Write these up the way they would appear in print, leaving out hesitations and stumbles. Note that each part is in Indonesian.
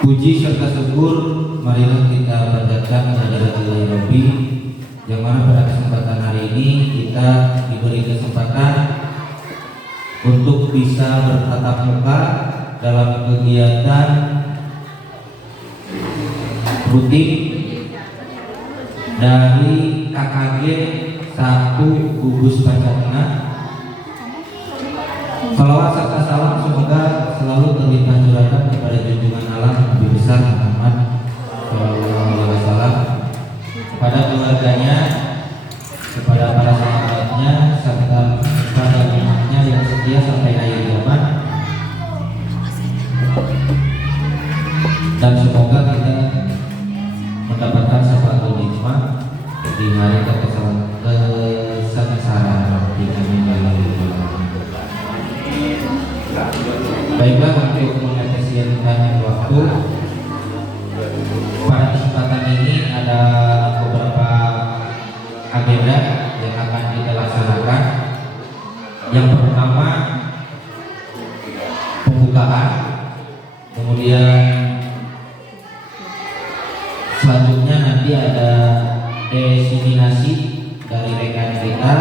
Puji serta syukur marilah kita panjatkan kehadirat Ilahi Rabbi, yang mana pada kesempatan hari ini kita diberi kesempatan untuk bisa bertatap muka dalam kegiatan rutin dari KKG 1 Gugus Pancatengah. Salawat serta salam semoga selalu terlimpah curahkan kepada junjungan alam Nabi besar Muhammad SAW, kepada keluarganya, kepada para sahabatnya, serta kepada umatnya yang setia sampai akhir zaman. Dan semoga kita mendapatkan syafaat nikmat di hari kesengsaraan nanti. Amin ya rabbal alamin. Baiklah, untuk mengefisienkan waktu, pada kesempatan ini ada beberapa agenda yang akan kita laksanakan. Yang pertama pembukaan, kemudian selanjutnya nanti ada desiminasi dari rekan kita,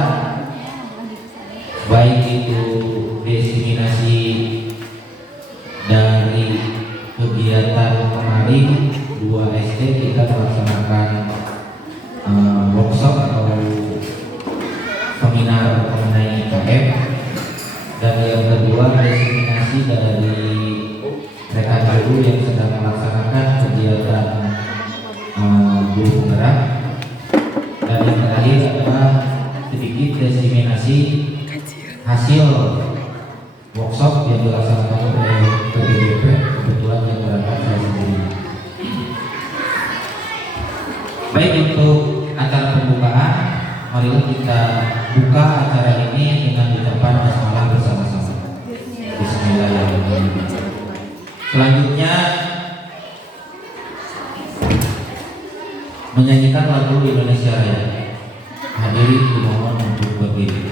baik itu desiminasi dari kegiatan kemarin 2 SD kita melaksanakan workshop atau seminar mengenai IKM, dan yang kedua desiminasi dari rekan guru yang sedang melaksanakan kegiatan guru penggerak, dan yang terakhir adalah sedikit desiminasi hasil workshop yang dilaksanakan oleh PBBP, kebetulan yang berangkat saya sendiri. Baik, untuk acara pembukaan, marilah kita buka acara ini dengan ucapan basmalah bersama-sama. Bismillahirrahmanirrahim. Selanjutnya menyanyikan lagu Indonesia Raya. Hadirin dimohon untuk berdiri.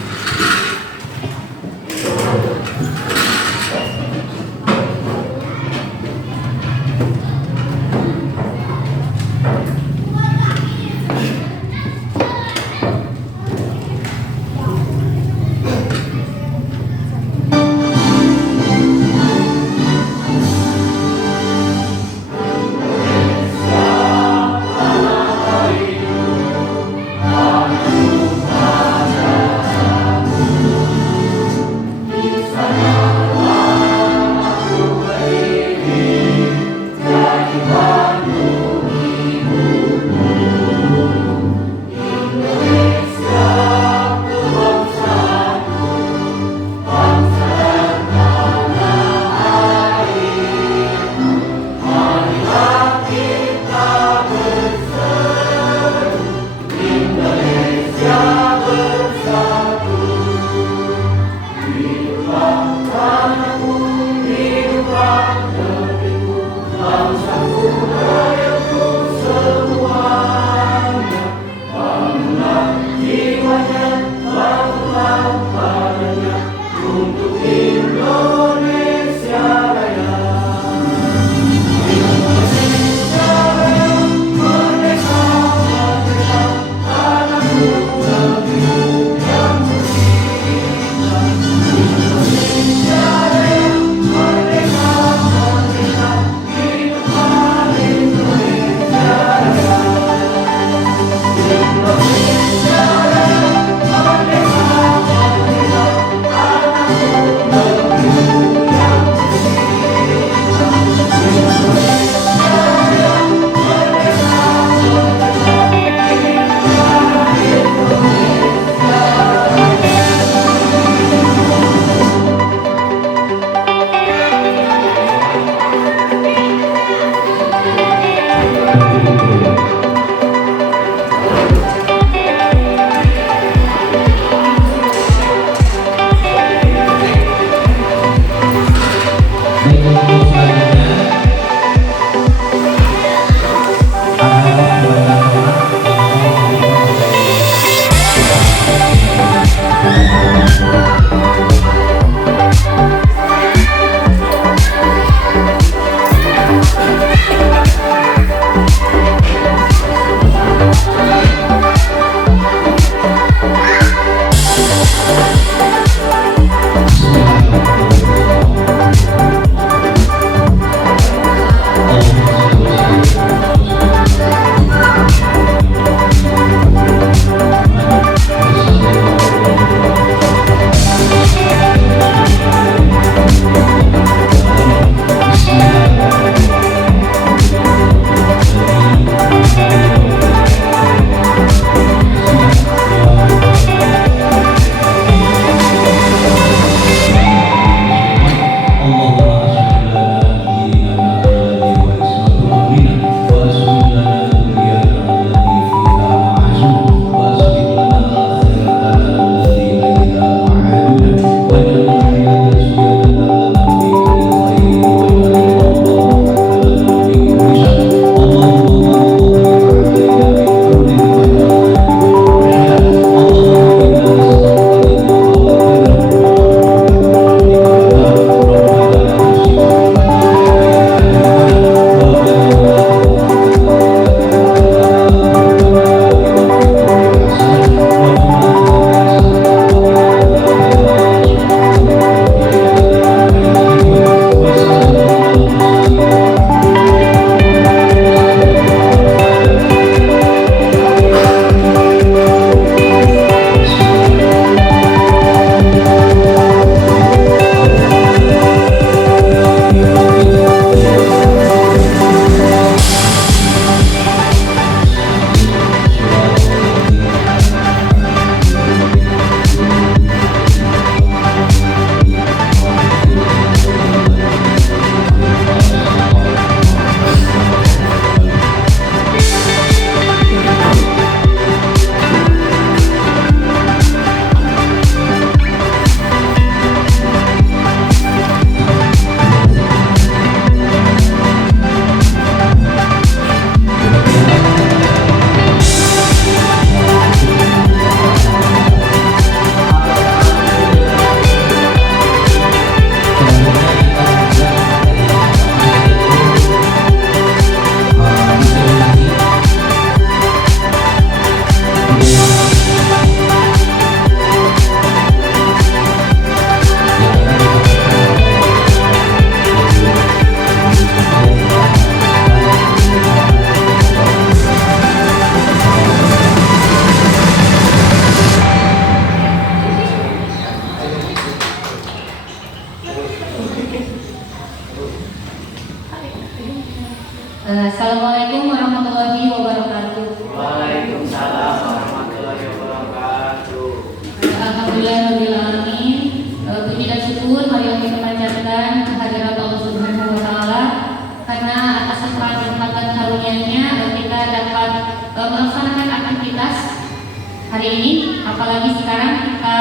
apalagi sekarang kita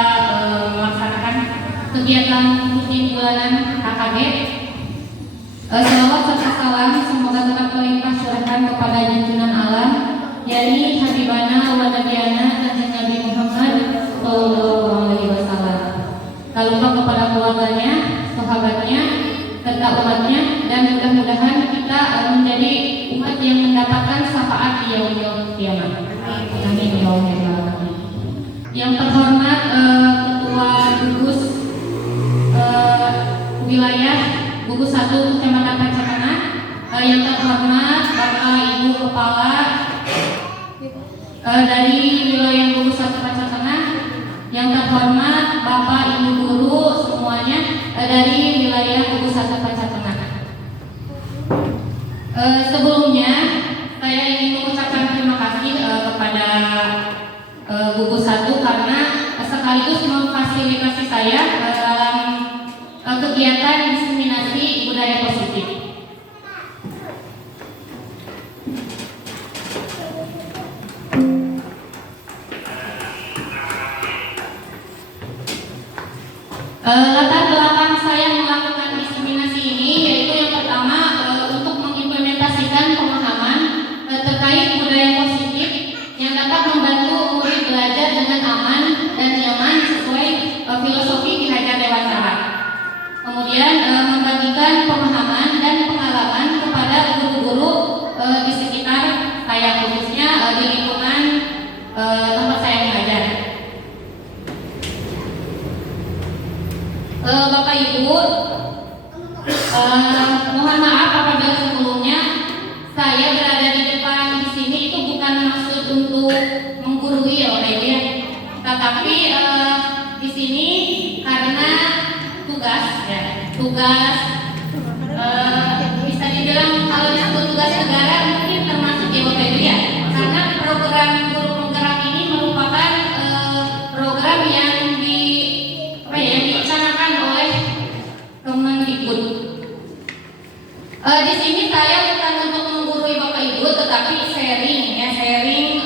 melaksanakan kegiatan rutin bulanan KKB. Selawat serta salam semoga tetap terlimpah curahkan kepada junjungan alam, yakni Habibana wa Nabiana Kanjeng Nabi Muhammad Sallallahu Alaihi Wasallam. Tak lupa kepada keluarganya, sahabatnya, serta umatnya, dan mudah-mudahan kita menjadi umat yang mendapatkan syafaat di yaumil kiamat. Amin ya rabbal alamin. Yang terhormat Ketua Gugus Wilayah Gugus 1 Kecamatan Pacatengah, yang terhormat Bapak Ibu Kepala dari wilayah Gugus 1 Pacatengah, yang terhormat Bapak Ibu Guru semuanya dari wilayah Gugus 1 Pacatengah. Sebelumnya saya ingin mengucapkan terima kasih kepada Gugus 1 karena sekaligus memfasilitasi saya dalam kegiatan diseminasi budaya positif. Latar belakang saya melakukan diseminasi ini yaitu yang pertama untuk mengimplementasikan pemahaman terkait budaya positif yang dapat membantu murid belajar dengan aman dan nyaman sesuai filosofi Ki Hajar Dewantara. Kemudian membagikan pemahaman dan pengalaman kepada guru-guru di sekitar saya, khususnya di lingkungan tempat saya mengajar. Bapak Ibu, mohon maaf apabila sebelumnya saya berada di depan di sini itu bukan maksud untuk menggurui ya Bapak Ibu ya, tetapi di sini karena tugas bisa dibilang kalau disebut tugas negara mungkin termasuk ya Bapak Ibu ya, karena program guru penggerak ini merupakan program yang dicanangkan oleh Kemendikbud. Di sini saya bukan untuk menggurui Bapak Ibu, tetapi sharing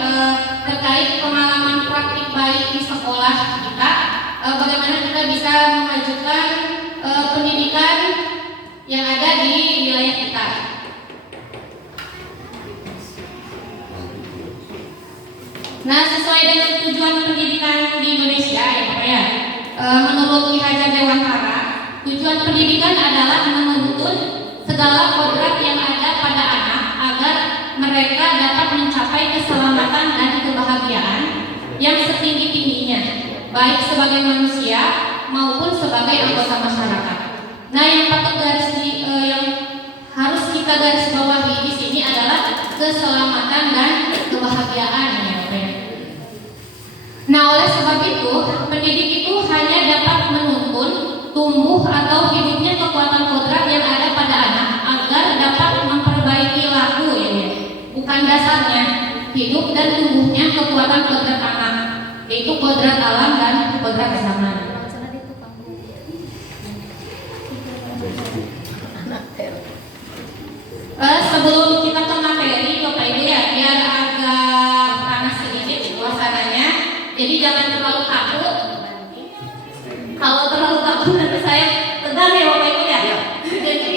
terkait pengalaman praktik baik di sekolah kita, bagaimana kita bisa memajukan pendidikan yang ada di wilayah kita. Nah, sesuai dengan tujuan pendidikan di Indonesia ya Bapak ya, menurut Ki Hajar Dewantara, tujuan pendidikan adalah menuntun segala kodrat yang ada pada anak agar mereka dapat mencapai keselamatan dan kebahagiaan yang setinggi-tingginya, baik sebagai manusia maupun sebagai anggota masyarakat. Nah, yang yang harus kita garis bawahi di sini adalah keselamatan dan kebahagiaan ya Bapak. Nah, oleh sebab itu, pendidik itu hanya dapat menuntun tumbuh atau hidupnya kekuatan kodrat yang ada pada anak agar dapat memperbaiki laku ya, bukan dasarnya hidup dan tumbuhnya kekuatan kodrat anak, yaitu kodrat alam dan kodrat zaman. Sebelum kita ke materi Bapak Ibu ya, biar agak panas sedikit suasananya, jadi jangan terlalu kaku. Kalau terlalu kaku nanti saya tegang ya Bapak Ibu ya. Jadi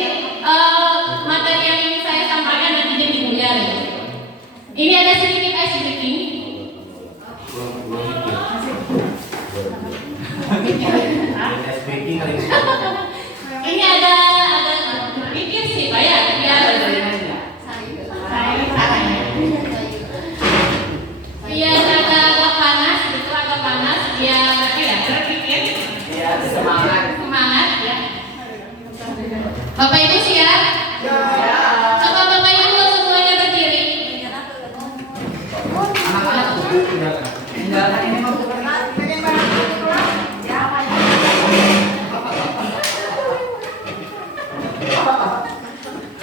materi yang ingin saya sampaikan nanti jadi buyar. Ini ada sedikit ice breaking. Ini ada berpikir sih Pak ya, biar agak panas, itu agak panas, biar berpikir, semangat ya. Bapak Ibu siap? Coba Bapak Ibu semuanya berdiri.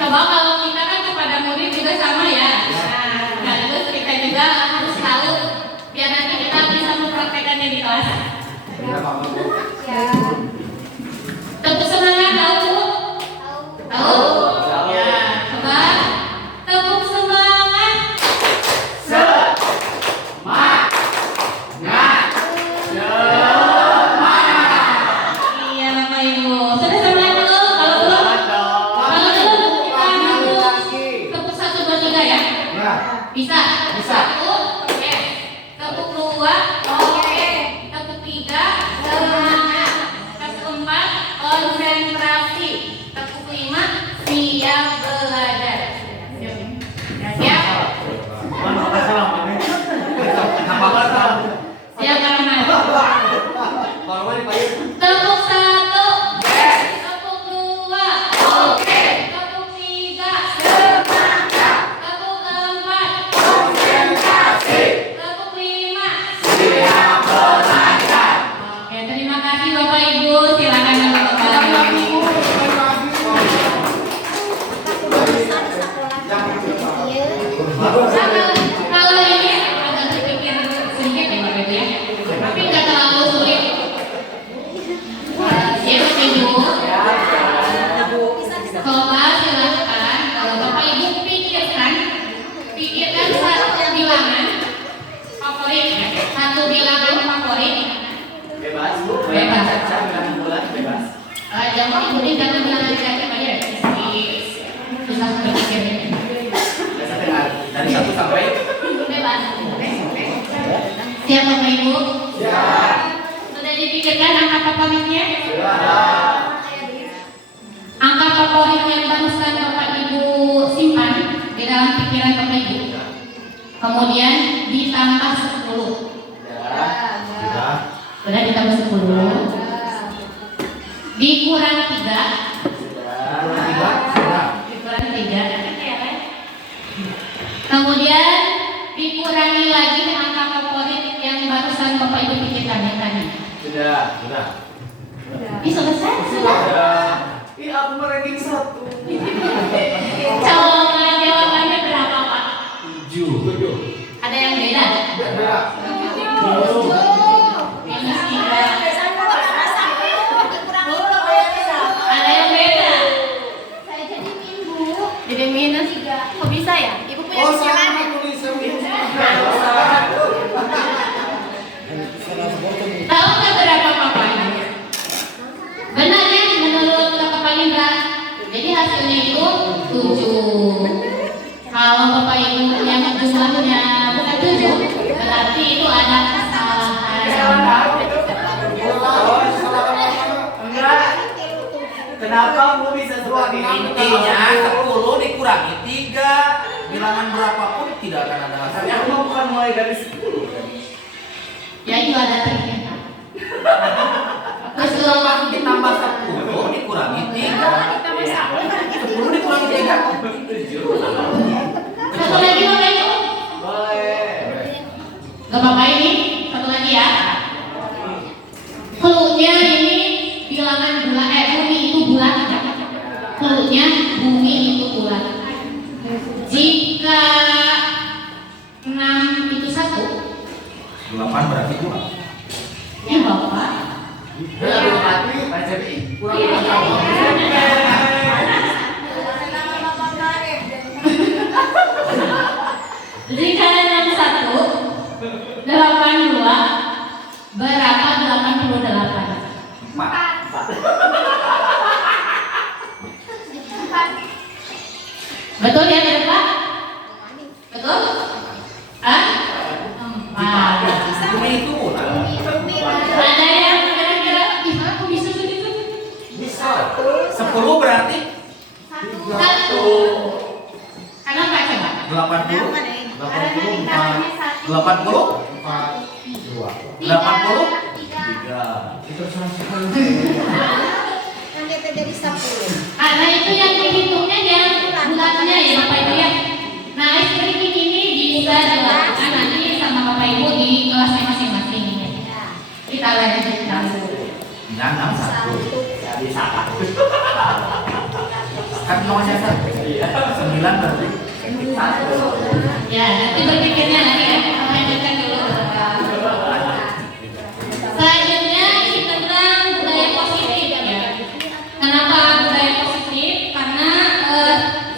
Coba kalau kita kan kepada murid juga sama ya. Nah, itu kita juga harus tahu biar nanti kita bisa mempraktekannya di kelas. Tepuk semangat tahu? Tahu? Ya, coba tepuk semangat. bilangan favorit? Bebas, Bu. Bebas. Caca, bilangan bulan, bebas. Jangan kemudian jangan bilangan kreatif aja. Susah berpikir. Dari 1 sampai Bebas. Siap Bapak Ibu? ya. Sudah dipikirkan angka favoritnya? Ya. Angka favorit yang barusan Bapak Ibu simpan di dalam pikiran Bapak Ibu. Kemudian ditambah 10. Ya. Sudah ditambah 10. Dikurang 3. Dikurang 3. Kemudian dikurangi lagi angka favorit yang barusan Bapak Ibu pikirkan yang tadi. Sudah. Ini selesai? Sudah. Ih, aku meranking 1. Coba jawabannya berapa Pak? 7. Ada yang beda? Minus 3. Ada yang beda? Jadi minus 3. Kok bisa ya? Ibu punya pikiran ya? Tahu nggak berapa Bapak Ibu? Benar ya menurut Bapak Indra. Jadi hasilnya itu 7. Kalau Bapak Ibu yang jumlahnya bukan 7, berarti itu ada kesalahan. Enggak. Kenapa aku bisa seperti Intinya 10 dikurangi 3, bilangan berapapun tidak akan ada hasilnya. Aku mau bukan mulai dari 10. Ya itu ada triknya. Terus Kenapa ditambah 10 dikurangi 3? 10 dikurangi 3. satu lagi Bapak Ibu. Boleh. Gak apa-apa ini, satu lagi ya. Clue-nya ini bilangan bulan, bumi itu bulan. Clue-nya bumi itu bulan. Jika 6 itu 1, 8 berarti kurang. ya Bapak. Pak Cepi. Jika 61, 82, berapa 88? 4. Betul ya Pak? Betul? Ah? 4. Bumi itu bulan. Ada yang kira-kira gimana kok bisa begitu? Bisa. 10 berarti 1. Kenapa coba? 80. 80 80 80 3. Itu Karena itu yang dihitungnya yang bulannya ya Bapak Ibu ya. Nah, ice breaking ini bisa dilakukan nanti sama Bapak Ibu di kelasnya masing-masing. Kita lanjutkan. 9 1. Ya bisa. Kan nomornya 1. 9 berarti Ya, nanti berpikirnya nanti ya. Kita lanjutkan dulu. Selanjutnya ini tentang budaya positif ya. Kenapa budaya positif? Karena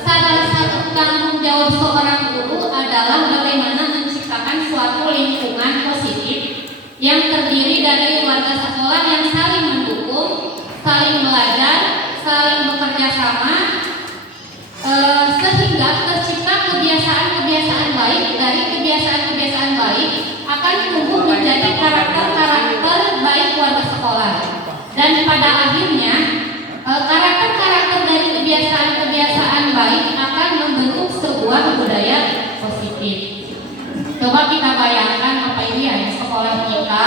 salah satu tanggung jawab seorang guru adalah bagaimana menciptakan suatu lingkungan positif yang terdiri dari warga sekolah yang saling mendukung, saling belajar, saling bekerja sama, sehingga tercipta kebiasaan-kebiasaan baik. Dari kebiasaan-kebiasaan baik akan tumbuh menjadi karakter-karakter baik warga sekolah, dan pada akhirnya karakter-karakter dari kebiasaan-kebiasaan baik akan membentuk sebuah budaya positif. Coba kita bayangkan Bapak Ibu ya, di sekolah kita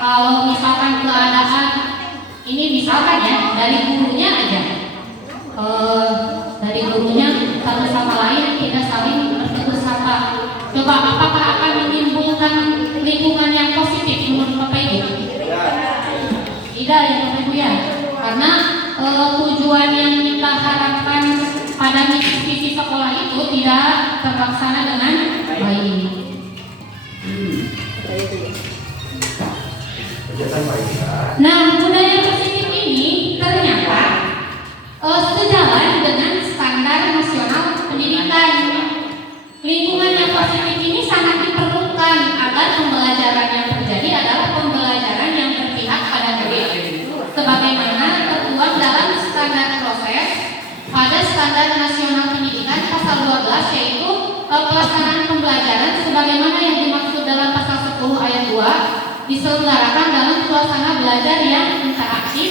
kalau misalkan keadaan ini misalkan ya dari gurunya aja, dari gurunya satu sama lain tidak saling bertegur sapa. Coba apakah akan menimbulkan lingkungan yang positif menurut Bapak Ibu? Tidak ya Bapak Ibu ya, karena tujuan yang kita harapkan pada misi sekolah itu tidak terlaksana dengan baik. Nah, budaya positif ini ternyata sejalan dengan standar nasional pendidikan. Lingkungan yang positif ini sangat diperlukan usahakan agar pembelajaran yang terjadi adalah pembelajaran yang berpihak pada murid, sebagaimana tertuang dalam standar proses pada Standar Nasional Pendidikan pasal 12, yaitu pelaksanaan pembelajaran sebagaimana yang dimaksud dalam pasal 10 ayat 2 diselenggarakan dalam suasana belajar yang interaktif,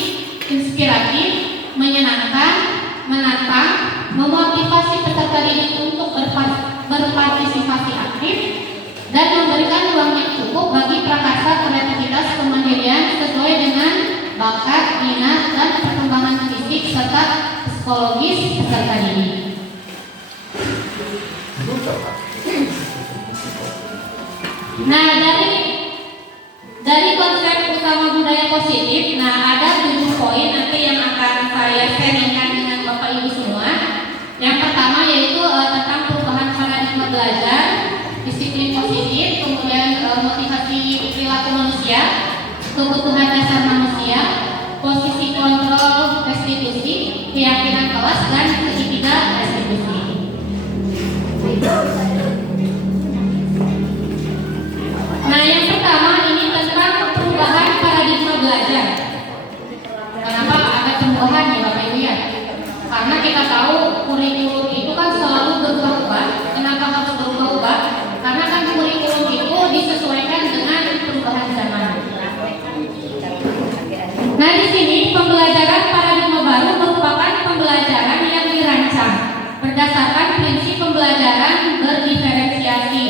inspiratif, menyenangkan, menantang, memotivasi peserta didik untuk berpartisipasi aktif, dan memberikan ruang yang cukup bagi prakarsa kreativitas kemandirian sesuai dengan bakat, minat, dan perkembangan fisik serta psikologis peserta didik. Nah, dari konsep utama budaya positif, ada 7 poin nanti yang akan saya sharingkan dengan Bapak Ibu semua. Yang pertama yaitu tentang perubahan paradigma belajar, disiplin positif, kemudian motivasi perilaku manusia, kebutuhan dasar manusia, posisi kontrol restitusi, keyakinan kelas, dan ketiga restitusi. Nah, yang pertama ini tentang perubahan paradigma belajar. Kenapa ada perubahan ya Bapak Ibu ya? Karena kita tahu kurikulum itu kan selalu berubah-ubah. Kenapa harus berubah-ubah? Karena kan kurikulum itu disesuaikan dengan perubahan zaman. Nah, di sini pembelajaran paradigma baru merupakan pembelajaran yang dirancang berdasarkan prinsip pembelajaran berdiferensiasi,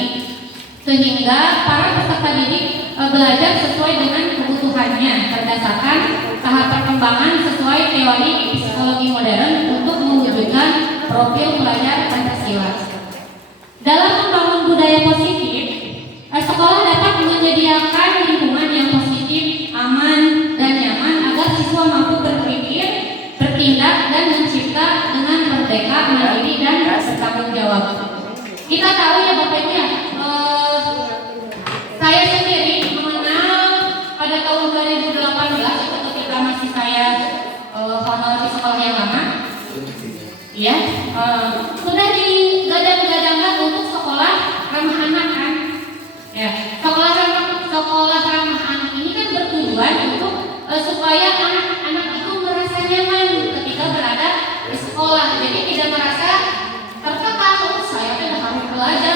sehingga para peserta didik belajar sesuai dengan kebutuhannya berdasarkan tahap perkembangan sesuai teori psikologi modern untuk mewujudkan profil pelajar Pancasila. Dalam membangun budaya positif, sekolah dapat menyediakan lingkungan yang positif, aman, dan nyaman agar siswa mampu berpikir, bertindak, dan mencipta dengan merdeka, mandiri, dan bertanggung jawab. Kita tahu ya Bapak Ibu ya, saya sendiri mengenal pada tahun 2018 itu ketika masih saya honor di sekolah yang lama, ya, sudah digadang-gadangkan untuk sekolah ramah anak kan, ya, sekolah ramah anak ini kan bertujuan untuk supaya anak-anak itu merasa nyaman ketika berada di sekolah, jadi tidak merasa tertekan, saya sudah harus belajar.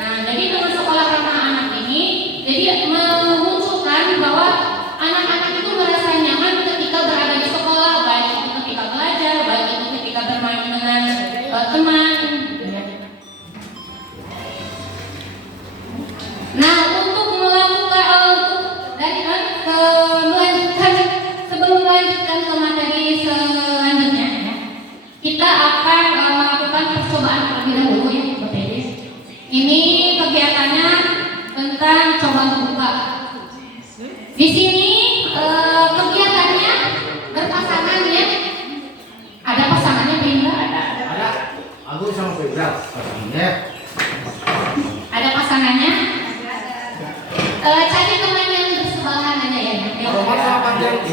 Nah, jadi dengan sekolah ramah anak ini, jadi memunculkan bahwa anak-anak itu merasa nyaman ketika berada di sekolah, baik itu ketika belajar, baik itu ketika bermain dengan teman. Nah, untuk melakukan sebelum melanjutkan ke materi selanjutnya, kita akan melakukan percobaan terlebih dahulu ya, Bapak Ibu. Ini kegiatannya tentang coba membuka. Di sini kegiatannya berpasangan ya. Ada pasangannya Binda? Ada. Aku sama Febral. Ya. Ada pasangannya? Cari teman yang bersebelahan aja ya. Roman sama Panjang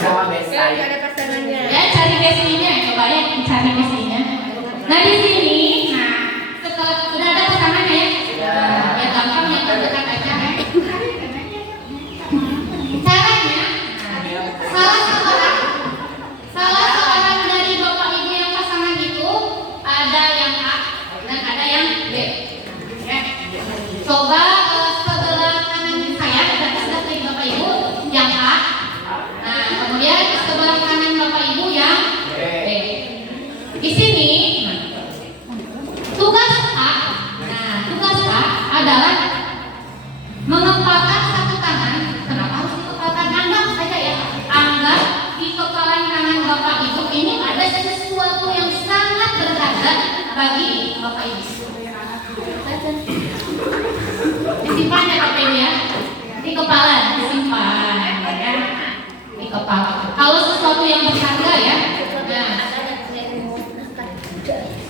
sama Besta. Ada pasangannya. Ya, cari bestinya, coba ya cari bestinya. Nah, di sini, setelah sudah ada pasangannya ya. Ya gampang ya, terdekat aja. Caranya, salah seorang dari Bapak Ibu yang pasangan itu ada yang A dan ada yang B. Ya. Coba sebelah kanan saya dan sebelah kiri Bapak Ibu yang A. Nah, kemudian sebelah kanan Bapak Ibu yang B. Di sini tugas A. Nah, tugas A adalah mengepalkan satu tangan. Kenapa harus dikepalkan? Anggap saja ya. Anggap di kepalan kanan Bapak Ibu ini ada sesuatu yang sangat berharga bagi Bapak Ibu. Disimpan ya Bapak Ibu ya. Di kepala disimpan ya. Di kepala. Kalau sesuatu yang berharga ya. Nah,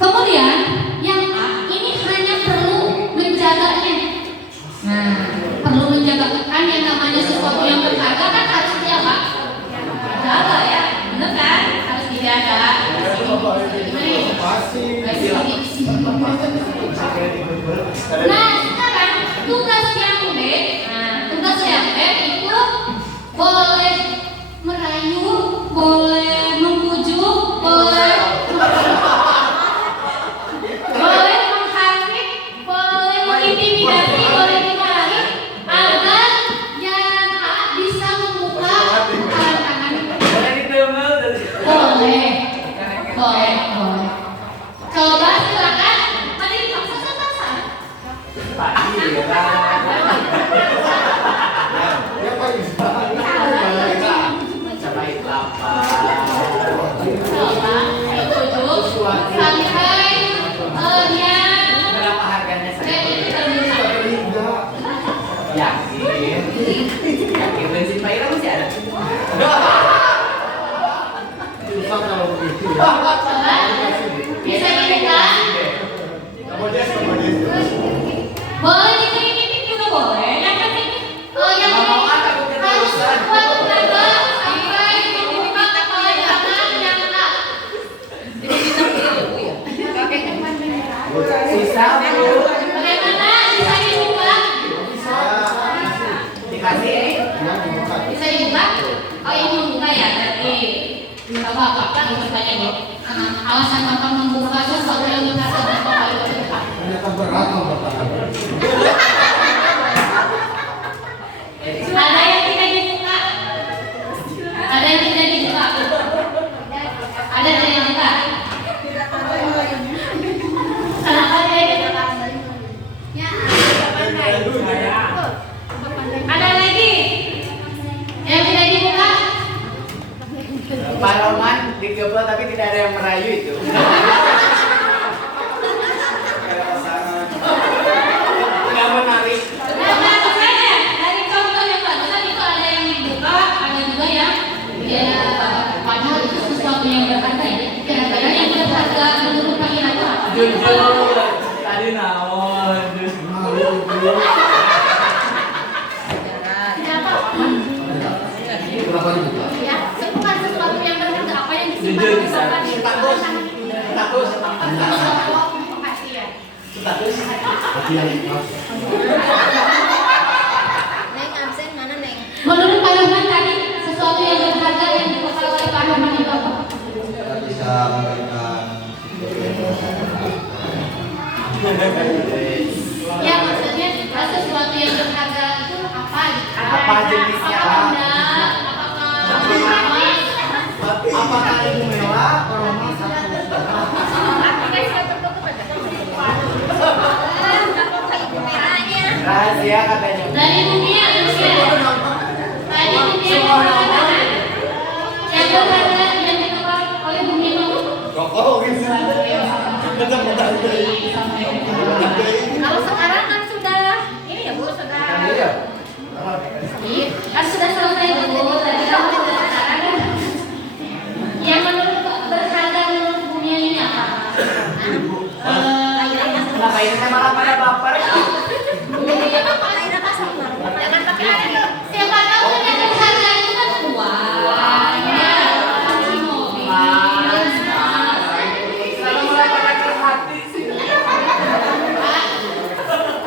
kemudian yang A ini hanya perlu menjaganya. Nah, perlu menjaga kan yang namanya sesuatu yang berharga kan harus dijaga. Jaga ya, benar kan? Harus dijaga. Ini. boleh merayu, boleh membujuk, boleh menghardik, boleh mengintimidasi, boleh dimarahi agar yang bisa membuka tangan. Boleh ditemel dari Boleh. Coba silakan. Tadi dipaksa. Ya Pak bisa. Coba itu apa? Coba dibujuk sampai dia Berapa harganya saya? terbuka. Yakin? Yakin bensin Pak Ira masih ada? Susah kalau begitu ya. Coba bisa dibuka. Kemudian. Boleh dikritik juga boleh. Yang penting yang penting harus kuat menjaga sampai membuka kepala tangan yang tak. Sisa Bu. Bagaimana bisa dibuka? Dikasih Bisa dibuka? Oh ini membuka ya berarti. Coba Bapak bertanya dulu. Alasan Bapak membuka sesuatu yang berharga dan Bapak itu berbuka. Ternyata berat mempertahankan. Ada yang tidak dibuka? Ada yang tidak dibuka? Ada yang dibuka? Kenapa dia dibuka? Ada lagi yang tidak dibuka? Pak Roman digeblok tapi tidak ada yang merayu itu. Nggak menarik. Nah, makanya dari contoh yang barusan itu ada yang dibuka, ada juga yang ya padahal itu sesuatu yang berharga ya. Kira-kira yang berharga menurut Pak Ira itu apa? Jujur tadi naon. Kenapa dibuka? Ya, bukan sesuatu yang berharga apa yang Jujur disimpan bisa. di Status. Status. Hati yang ikhlas. Neng absen mana Neng? Menurut Pak Rahman tadi sesuatu yang berharga yang dibuka oleh Pak Rahman itu apa? Kita bisa memberikan Ya maksudnya sesuatu yang berharga itu apa? Apa jenisnya? Apakah benda? Apakah Apakah ini mewah? Rahasia katanya. dari dunia Indonesia? Tadi dunia yang berharga yang berharga yang dikeluarkan oleh bumi itu. Rokok gitu. Kalau sekarang kan sudah ini ya Bu, sudah Iya. Kan sudah selesai dulu tadi kan sudah sekarang. Yang menurut berharga menurut dunia ini apa? Kenapa ini saya malah pada baper? jangan pakai air. Siapa tahu kan yang berharga itu kan uang, ya, mobil, emas. Kenapa malah pada ke hati sih?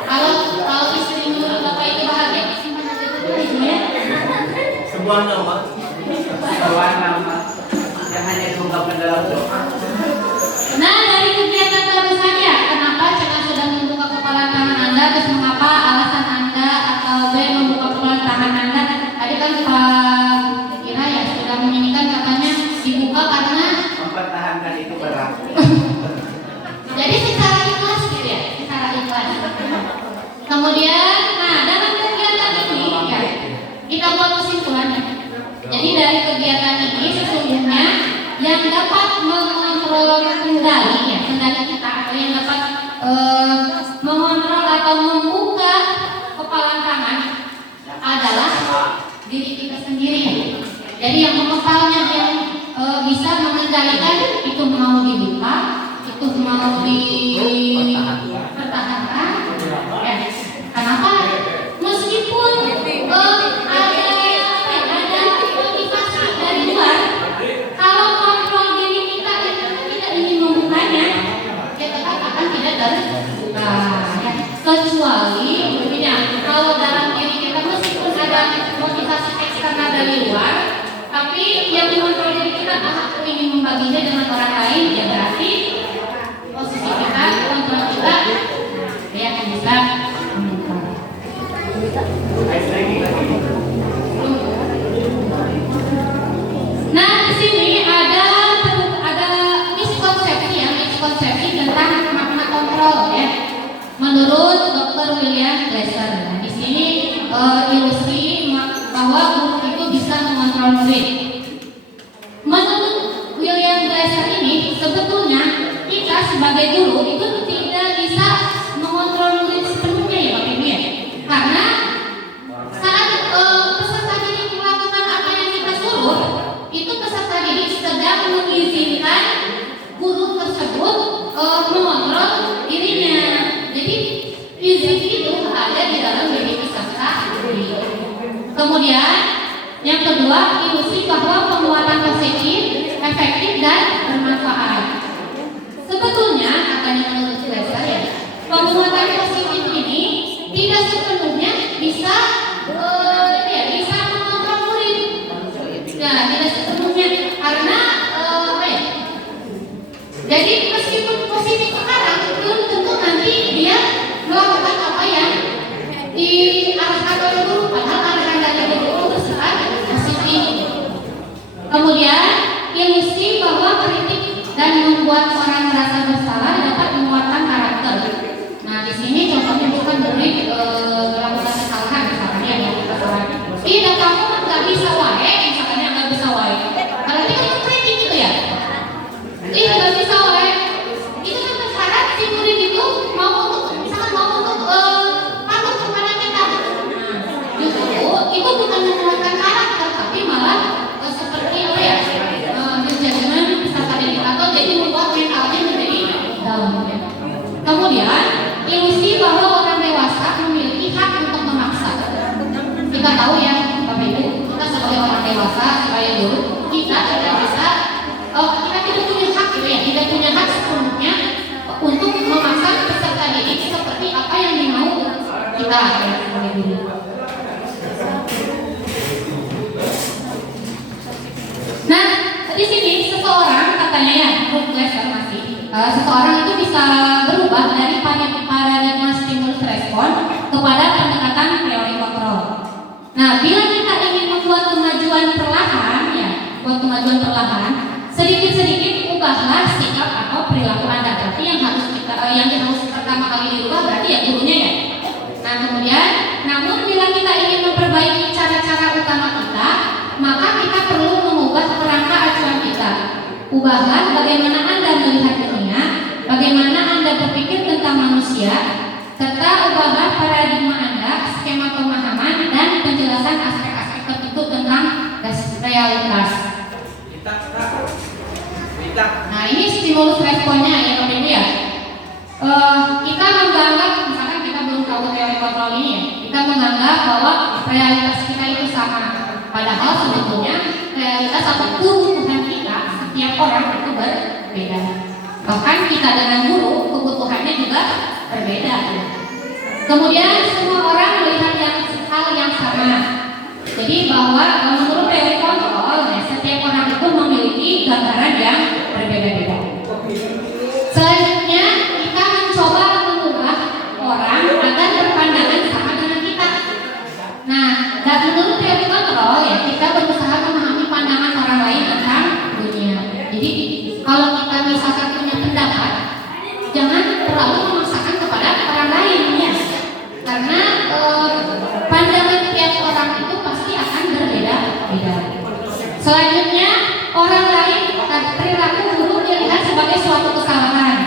Kalau istri menurut Bapak itu bahagia, simpan aja dulu ya. Sebuah nama. Sebuah nama yang hanya diungkapkan dalam doa. Nah, dari kegiatan terbesarnya, kenapa Cekal sudah membuka kepala tangan Anda, terus mengapa alasan Anda atau B membuka kepala tangan Anda? Tadi kan Pak Ira ya sudah menyanyikan katanya dibuka karena Mempertahankan itu berat. jadi secara ikhlas gitu ya, secara ikhlas. Kemudian, nah dalam kegiatan ini ya kita buat kesimpulannya. Jadi dari kegiatan ini sesungguhnya yang dapat mengontrol kendali ya, kendali kita atau yang dapat mengontrol atau membuka kepala tangan adalah diri kita sendiri. Jadi yang mengepalnya yang bisa mengendalikan itu mau dibuka, itu mau dipertahankan. Ya. Kenapa? Meskipun ada motivasi dari luar, kalau kontrol diri kita itu tidak ingin membukanya, ya tetap akan tidak terbuka. Ya. Kecuali, kalau dalam diri kita meskipun ada motivasi eksternal dari ilusi bahwa guru itu bisa mengontrol murid. Menurut William Glasser ini, sebetulnya kita sebagai guru itu tidak bisa mengontrol murid sepenuhnya ya Bapak Ibu ya. Karena saat peserta didik melakukan apa yang kita suruh, itu peserta didik sedang mengizinkan guru tersebut mengontrol dirinya. Jadi izin itu ada di dalam diri peserta didik. Kemudian yang kedua, ilusi bahwa penguatan positif, efektif dan bermanfaat. Sebetulnya katanya menurut Glasser ya, penguatan positif ini tidak sepenuhnya bisa bisa mengontrol murid. Nah, tidak sepenuhnya karena jadi meskipun positif sekarang, belum tentu nanti dia melakukan apa yang diarahkan oleh guru, padahal arahan dari guru bersifat positif. Kemudian ilusi bahwa kritik dan membuat orang merasa bersalah dapat menguatkan karakter. Nah, di sini contohnya bukan murid melakukan kesalahan, misalkan ya melakukan kesalahan. Tidak, kamu nggak bisa wae, misalkan nggak bisa wae. Berarti kan kritik gitu ya. Nggak bisa wae. Itu kan bersyarat si murid itu mau untuk patuh kepada kita. Nah, justru itu bukan menguatkan karakter, tapi malah seperti apa ya? Menjadikan peserta didik atau jadi membuat mentalnya menjadi down. Kemudian ilusi bahwa orang dewasa memiliki hak untuk memaksa. Kita tahu ya Bapak Ibu, kita sebagai orang dewasa, sebagai guru, kita tidak bisa, kita tidak punya hak gitu ya, tidak punya hak sepenuhnya untuk memaksa peserta didik seperti apa yang dimau kita ya, sebagai guru. Nah, di sini seseorang katanya ya, menurut Glasser masih, seseorang itu bisa berubah dari paradigma stimulus respon kepada pendekatan teori kontrol. Nah, bila kita ingin membuat kemajuan perlahan, ya, buat kemajuan perlahan, sedikit-sedikit ubahlah sikap atau perilaku Anda. Berarti yang harus pertama kali dirubah berarti ya gurunya ya. Nah, kemudian, namun bila kita ingin memperbaiki cara-cara utama kita, maka kita perlu mengubah kerangka acuan kita. Ubahlah bagaimana Anda melihat dunia, bagaimana Anda berpikir tentang manusia, serta ubahlah paradigma Anda, skema pemahaman dan penjelasan aspek-aspek tertentu tentang realitas. Nah, ini stimulus responnya ya Bapak Ibu ya. Kita menganggap, misalkan kita belum tahu teori kontrol ini ya, kita menganggap bahwa realitas kita itu sama. Padahal sebetulnya realitas atau kebutuhan kita setiap orang itu berbeda. Bahkan kita dengan guru kebutuhannya juga berbeda. Kemudian semua orang melihat hal yang sama. Jadi bahwa menurut teori kontrol, setiap orang itu memiliki gambaran yang berbeda-beda. Selanjutnya kita mencoba mengubah orang agar berpandangan sama dengan kita. Nah, dan menurut teori kontrol ya, kita berusaha memahami pandangan orang lain tentang dunia. Jadi kalau kita misalkan punya pendapat, jangan terlalu memaksakan kepada orang lain ya, karena pandangan tiap orang itu pasti akan berbeda-beda. Selanjutnya orang lain perilaku guru dilihat sebagai suatu kesalahan.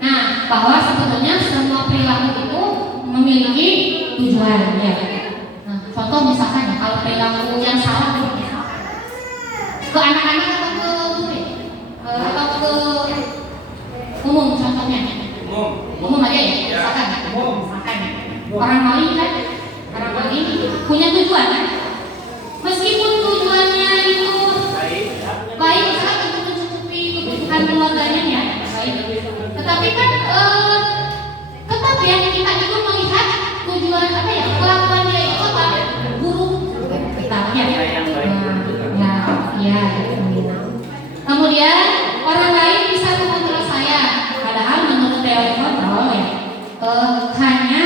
Nah, bahwa sebetulnya semua perilaku itu memiliki tujuan ya. Nah, contoh misalkan kalau perilaku yang salah ke anak-anak atau ke murid atau ke umum, contohnya umum aja ya, misalkan makan orang maling kan, orang maling punya tujuan kan, meskipun tujuannya itu baik misalkan untuk mencukupi kebutuhan keluarganya ya baik, tetapi kan tetap ya kita itu melihat tujuan apa ya, kelakuan dia itu apa, buruk misalnya ya. Kemudian orang lain bisa mengontrol saya, padahal menurut teori kontrol ya hanya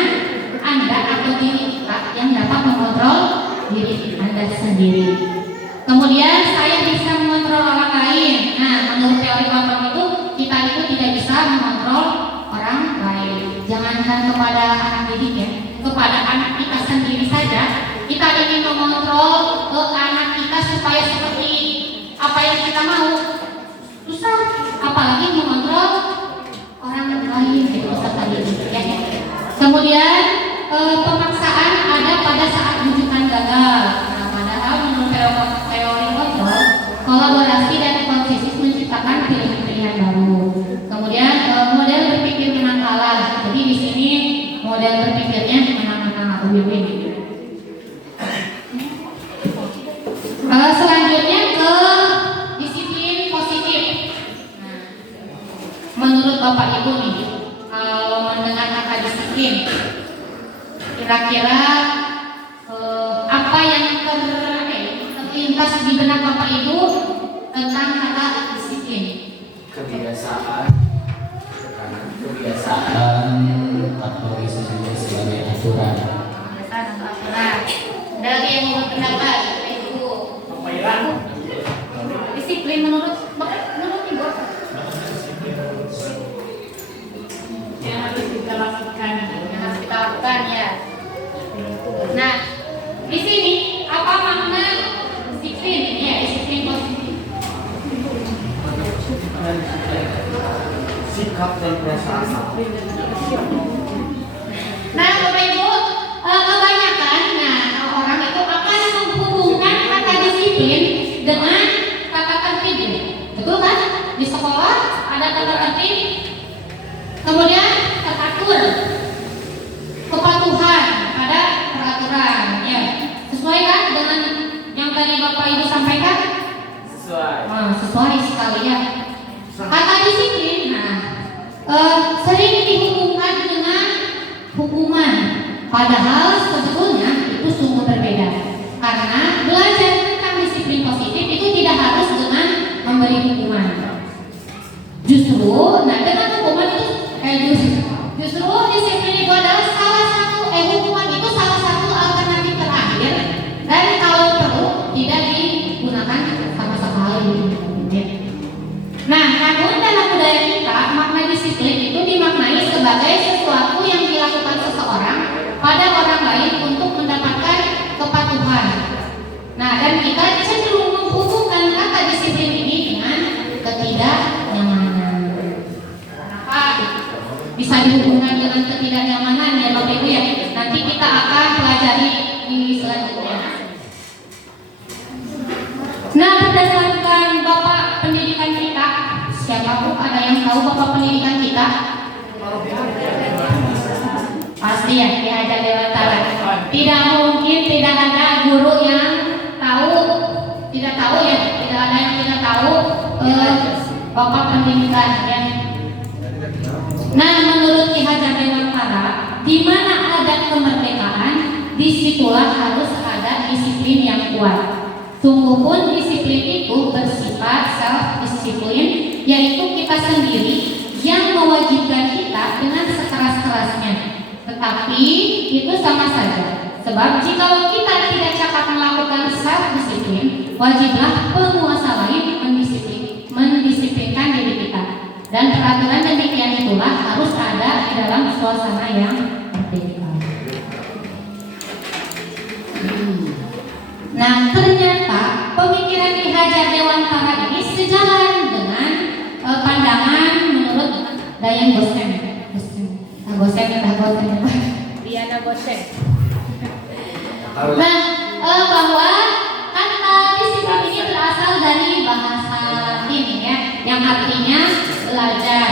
Anda atau diri kita yang dapat mengontrol diri Anda sendiri. Kemudian saya bisa mengontrol orang lain. Nah, menurut teori kontrol itu kita itu tidak bisa mengontrol orang lain. Jangankan kepada anak didik ya, kepada anak kita sendiri saja kita ingin mengontrol anak kita supaya seperti apa yang kita mau, susah. Apalagi mengontrol orang lain peserta didik ya. Kemudian pemaksaan ada pada saat rujukan gagal. Nah, padahal menurut teori kontrol, kolaborasi dan konsensus menciptakan pilihan-pilihan baru. Kemudian model berpikir menang kalah. Jadi di sini model berpikirnya menang-menang atau win-win. Selanjutnya ke disiplin positif. Nah, menurut Bapak Ibu nih, kalau mendengar kata disiplin, kira-kira apa yang terlintas di benak Bapak Ibu tentang kata disiplin? Kebiasaan atau sesuai sebagai aturan. Kebiasaan atau aturan. Ada lagi yang mau berpendapat? Ibu. Disiplin menurut Ibu yang harus kita lakukan, ya. Nah, di sini apa makna disiplin? Ya, disiplin positif. Sikap dan perasaan. Nah, Bapak Ibu, kebanyakan orang itu akan menghubungkan kata disiplin dengan kata tertib. Betul kan? Di sekolah ada kata tertib, kemudian teratur, kepatuhan pada peraturan. Ya, sesuai kan dengan yang tadi Bapak Ibu sampaikan? Sesuai sekali ya. Kata disiplin, sering dihubungkan dengan hukuman, padahal sebetulnya itu sungguh berbeda. Karena belajar tentang disiplin positif itu tidak harus dengan memberi hukuman. Justru, dengan hukuman itu justru disiplin itu adalah hukuman itu salah satu alternatif terakhir, dan kalau perlu tidak digunakan sama sekali. Nah, namun dalam budaya kita, makna disiplin itu dimaknai sebagai sesuatu yang dilakukan seseorang pada orang lain untuk mendapatkan kepatuhan. Nah, dan kita cenderung menghubungkan kata disiplin ini dengan ketidaknyamanan. Kenapa bisa dihubungkan dengan ketidaknyamanan ya Bapak Ibu ya? Nanti kita akan pelajari di selanjutnya. Nah, berdasarkan Bapak pendidikan kita, siapapun ada yang tahu Bapak pendidikan kita? Pasti ya, diajar Dewantara. Tidak mungkin tidak ada guru yang tidak tahu ya, tidak ada yang tidak tahu Bapak pendidikan ya. Nah, menurut Ki Hajar Dewantara, di mana ada kemerdekaan, disitulah harus ada disiplin yang kuat. Sungguh pun disiplin itu bersifat self-disiplin, yaitu kita sendiri yang mewajibkan kita dengan sekeras-kerasnya. Tetapi itu sama saja, sebab jika kita tidak cakap melakukan self-disiplin, wajiblah penguasa lain mendisiplinkan diri kita. Dan peraturan demikian itulah harus ada di dalam suasana yang merdeka. Nah, ternyata pemikiran Ki Hajar Dewantara ini sejalan dengan pandangan menurut Diana Gosen. Diana Gosen. Nah, bahwa kata disiplin ini berasal dari bahasa Latin ya, yang artinya belajar.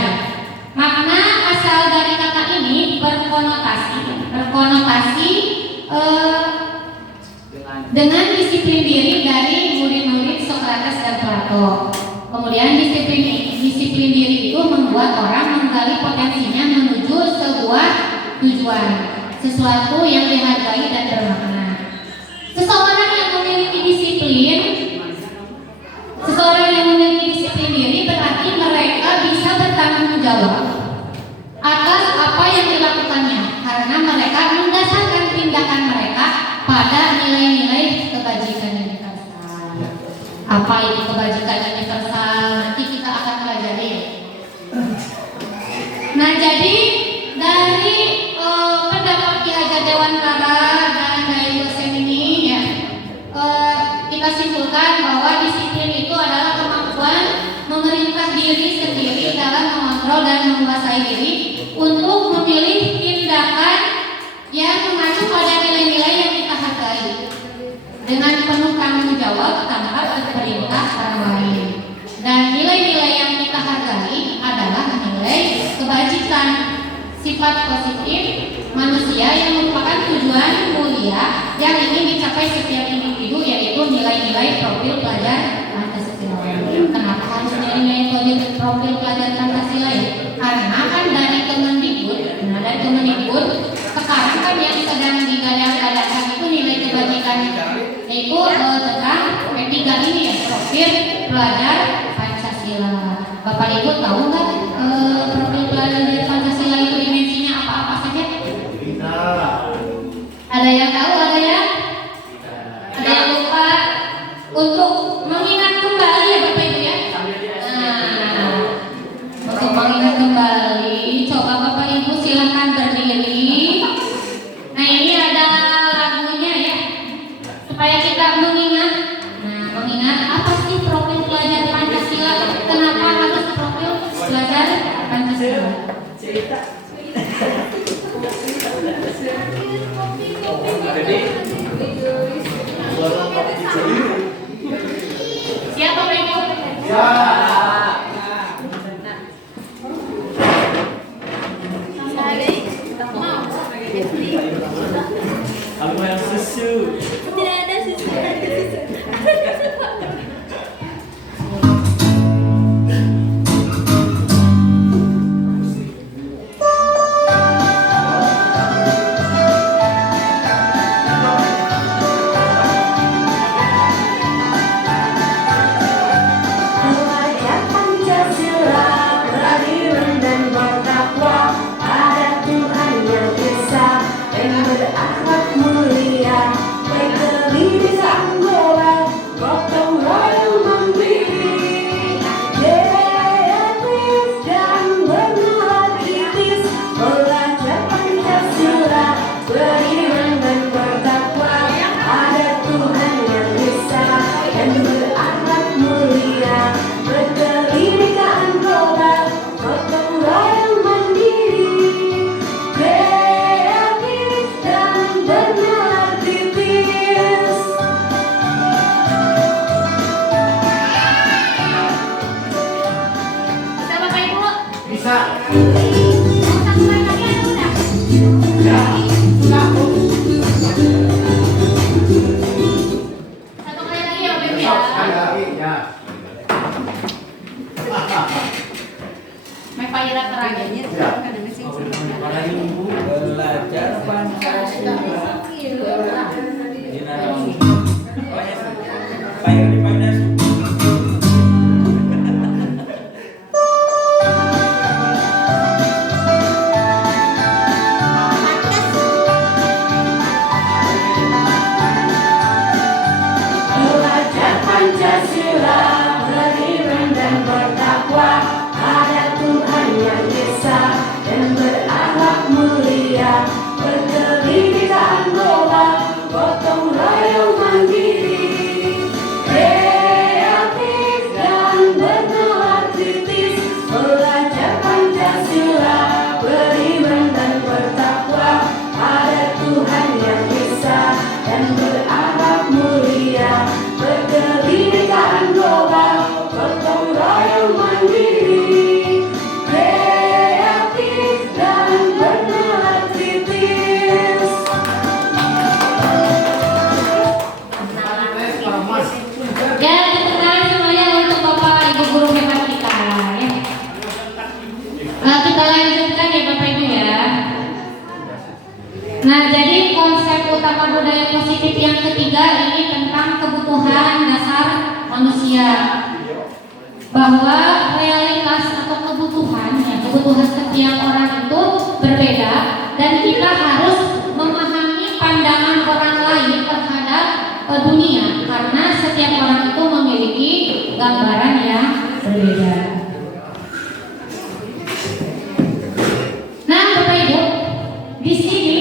Makna asal dari kata ini berkonotasi dengan disiplin diri dari murid-murid Sokrates dan Plato. Kemudian disiplin diri itu membuat orang menggali potensinya menuju sebuah tujuan, sesuatu yang dihargai dan bermakna. Seseorang yang memiliki disiplin diri berarti mereka bisa bertanggung jawab atas apa yang dilakukannya, karena mereka mendasarkan tindakan mereka pada nilai-nilai kebajikan universal. Apa itu kebajikan universal? Nanti kita akan pelajari. Nah, jadi dari pendapat Ki Hajar Dewantara dan Diana Gosen ini menguasai diri untuk memilih tindakan yang mengacu pada nilai-nilai yang kita hargai dengan penuh tanggung jawab tanpa berperintah orang lain. Dan nilai-nilai yang kita hargai adalah nilai kebajikan, sifat positif manusia yang merupakan tujuan mulia yang ingin dicapai setiap individu, yaitu nilai-nilai profil pelajar Pancasila. Kenapa harus nilai-nilai profil pelajar Pancasila ya? Karena kan dari Kemendikbud, sekarang kan yang sedang digadang-gadangkan itu nilai kebajikan, yaitu tentang etika ini ya, profil pelajar Pancasila. Bapak Ibu tahu nggak profil pelajar Pancasila itu dimensinya apa-apa saja? Ada yang tahu, ada yang lupa? Untuk mengingat kembali ya Bapak Ibu ya. Untuk mengingat kembali, coba Bapak Ibu silahkan berdiri. Nah ini ada lagunya ya, supaya kita mengingat. Nah, mengingat apa sih profil pelajar Pancasila? Kenapa harus profil pelajar Pancasila? Siapa Bapak Ibu? Aku yang susu. Tidak ada susu. Pelajar Pancasila beradil dan bertakwa pada Tuhan yang esa dan berakhlak mulia, berkebinekaan moral, gotong royong mandiri, kreatif dan bernalar kritis. Pelajar Pancasila beriman dan bertakwa pada Tuhan yang esa dan berakhlak mulia, berkebinekaan moral, gotong royong mandiri, kreatif dan bernalar kritis. Bisa Bapak Ibu? Bisa. Satu kali lagi ada udah. Satu kali lagi ya Bapak Ibu ya. Sekali lagi ya. Make payah terangnya. Ya. Belajar Pancasila. Bayar di Painas. Pelajar Pancasila beriman dan bertakwa pada Tuhan yang esa dan berakhlak mulia, berkebinekaan moral, gotong royong mandiri, kreatif dan bernalar kritis. Pelajar Pancasila beriman dan bertakwa pada Tuhan yang esa dan berakhlak mulia, berkebinekaan global, gotong royong mandiri, kreatif dan bernalar kritis. Ya, tepuk tangan semuanya untuk Bapak Ibu guru hebat kita ya. Kita lanjutkan ya Bapak Ibu ya. Nah, jadi konsep utama budaya positif yang ketiga ini tentang kebutuhan dasar manusia. Bahwa realitas atau kebutuhan setiap orang itu berbeda dan kita harus memahami pandangan orang lain terhadap dunia karena setiap orang itu memiliki gambaran yang berbeda. Nah, Bapak Ibu, di sini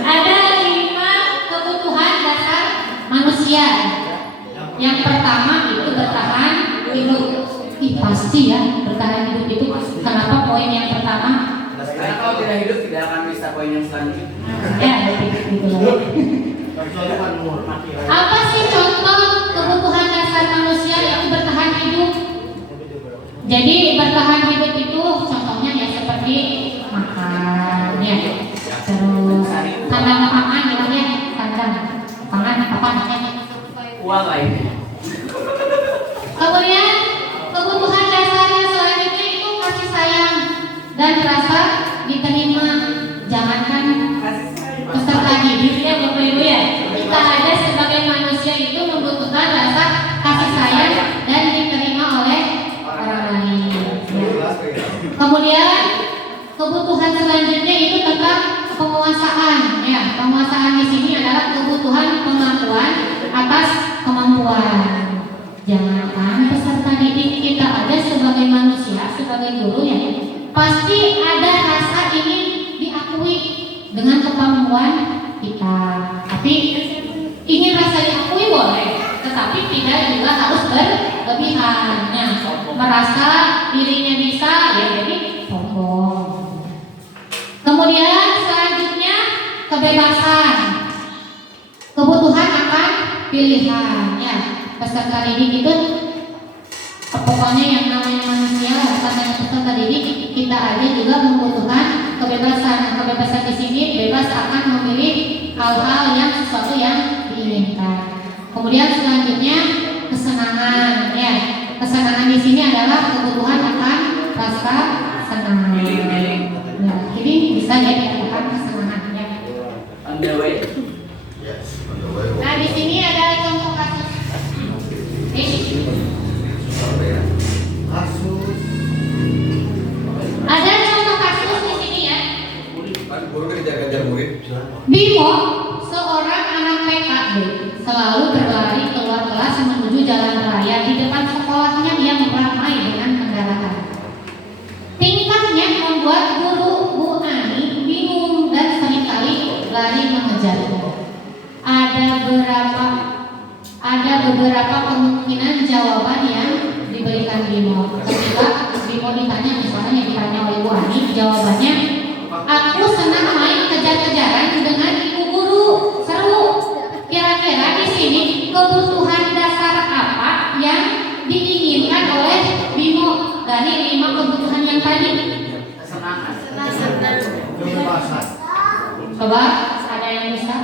ada 5 kebutuhan dasar manusia. Yang pertama itu bertahan hidup. Ih, pasti ya bertahan hidup itu. Kenapa poin yang pertama? Karena kalau tidak hidup tidak akan bisa poin yang selanjutnya. Ya, gitu lah. Apa sih contoh kebutuhan dasar manusia yang bertahan hidup? Jadi bertahan hidup itu contohnya ya seperti makan, ya, terus kandang pangan, ya, kandang pangan apa namanya? Uang lainnya. Kemudian kebutuhan dasarnya selanjutnya itu kasih sayang dan rasa diterima. Jangankan peserta didik ya Bapak Ibu ya, kita ada sebagai manusia itu membutuhkan rasa kasih sayang dan diterima oleh orang lain. Kemudian kebutuhan selanjutnya itu tentang penguasaan. Ya, penguasaan di sini adalah kebutuhan pengakuan atas kemampuan. Jangankan peserta didik kita ada sebagai manusia, sebagai guru ya, pasti ada rasa ingin diakui dengan kemampuan kita. Tapi ingin rasa diakui boleh, tetapi tidak juga harus berlebihan. Nah, merasa dirinya bisa ya jadi sombong. Kemudian selanjutnya kebebasan, kebutuhan akan pilihan ya. Peserta didik itu pokoknya yang namanya manusia bukan hanya peserta didik, kita aja juga membutuhkan kebebasan. Kebebasan di sini bebas akan memilih hal-hal yang sesuatu yang diinginkan. Kemudian selanjutnya kesenangan ya. Kesenangan di sini adalah kebutuhan akan rasa senang. Ya, jadi bisa ya dikatakan kesenangan ya. On the way. Nah, di sini ada contoh kasus. Ada contoh kasus di sini ya. Bimo, seorang anak PKB, selalu berlari keluar kelas menuju jalan raya. Di depan sekolahnya dia meramai dengan kendaraan. Tingkahnya membuat guru Bu Ani bingung dan seringkali lari mengejarnya. Ada beberapa kemungkinan jawaban yang diberikan Bimo. Ketika Bimo ditanya oleh Bu Ani, jawabannya, aku senang main kejar-kejaran dengan ibu guru, seru. Kira-kira di sini kebutuhan dasar apa yang diinginkan oleh Bimo dari 5 kebutuhan yang tadi? Kesenangan. Coba ada yang bisa?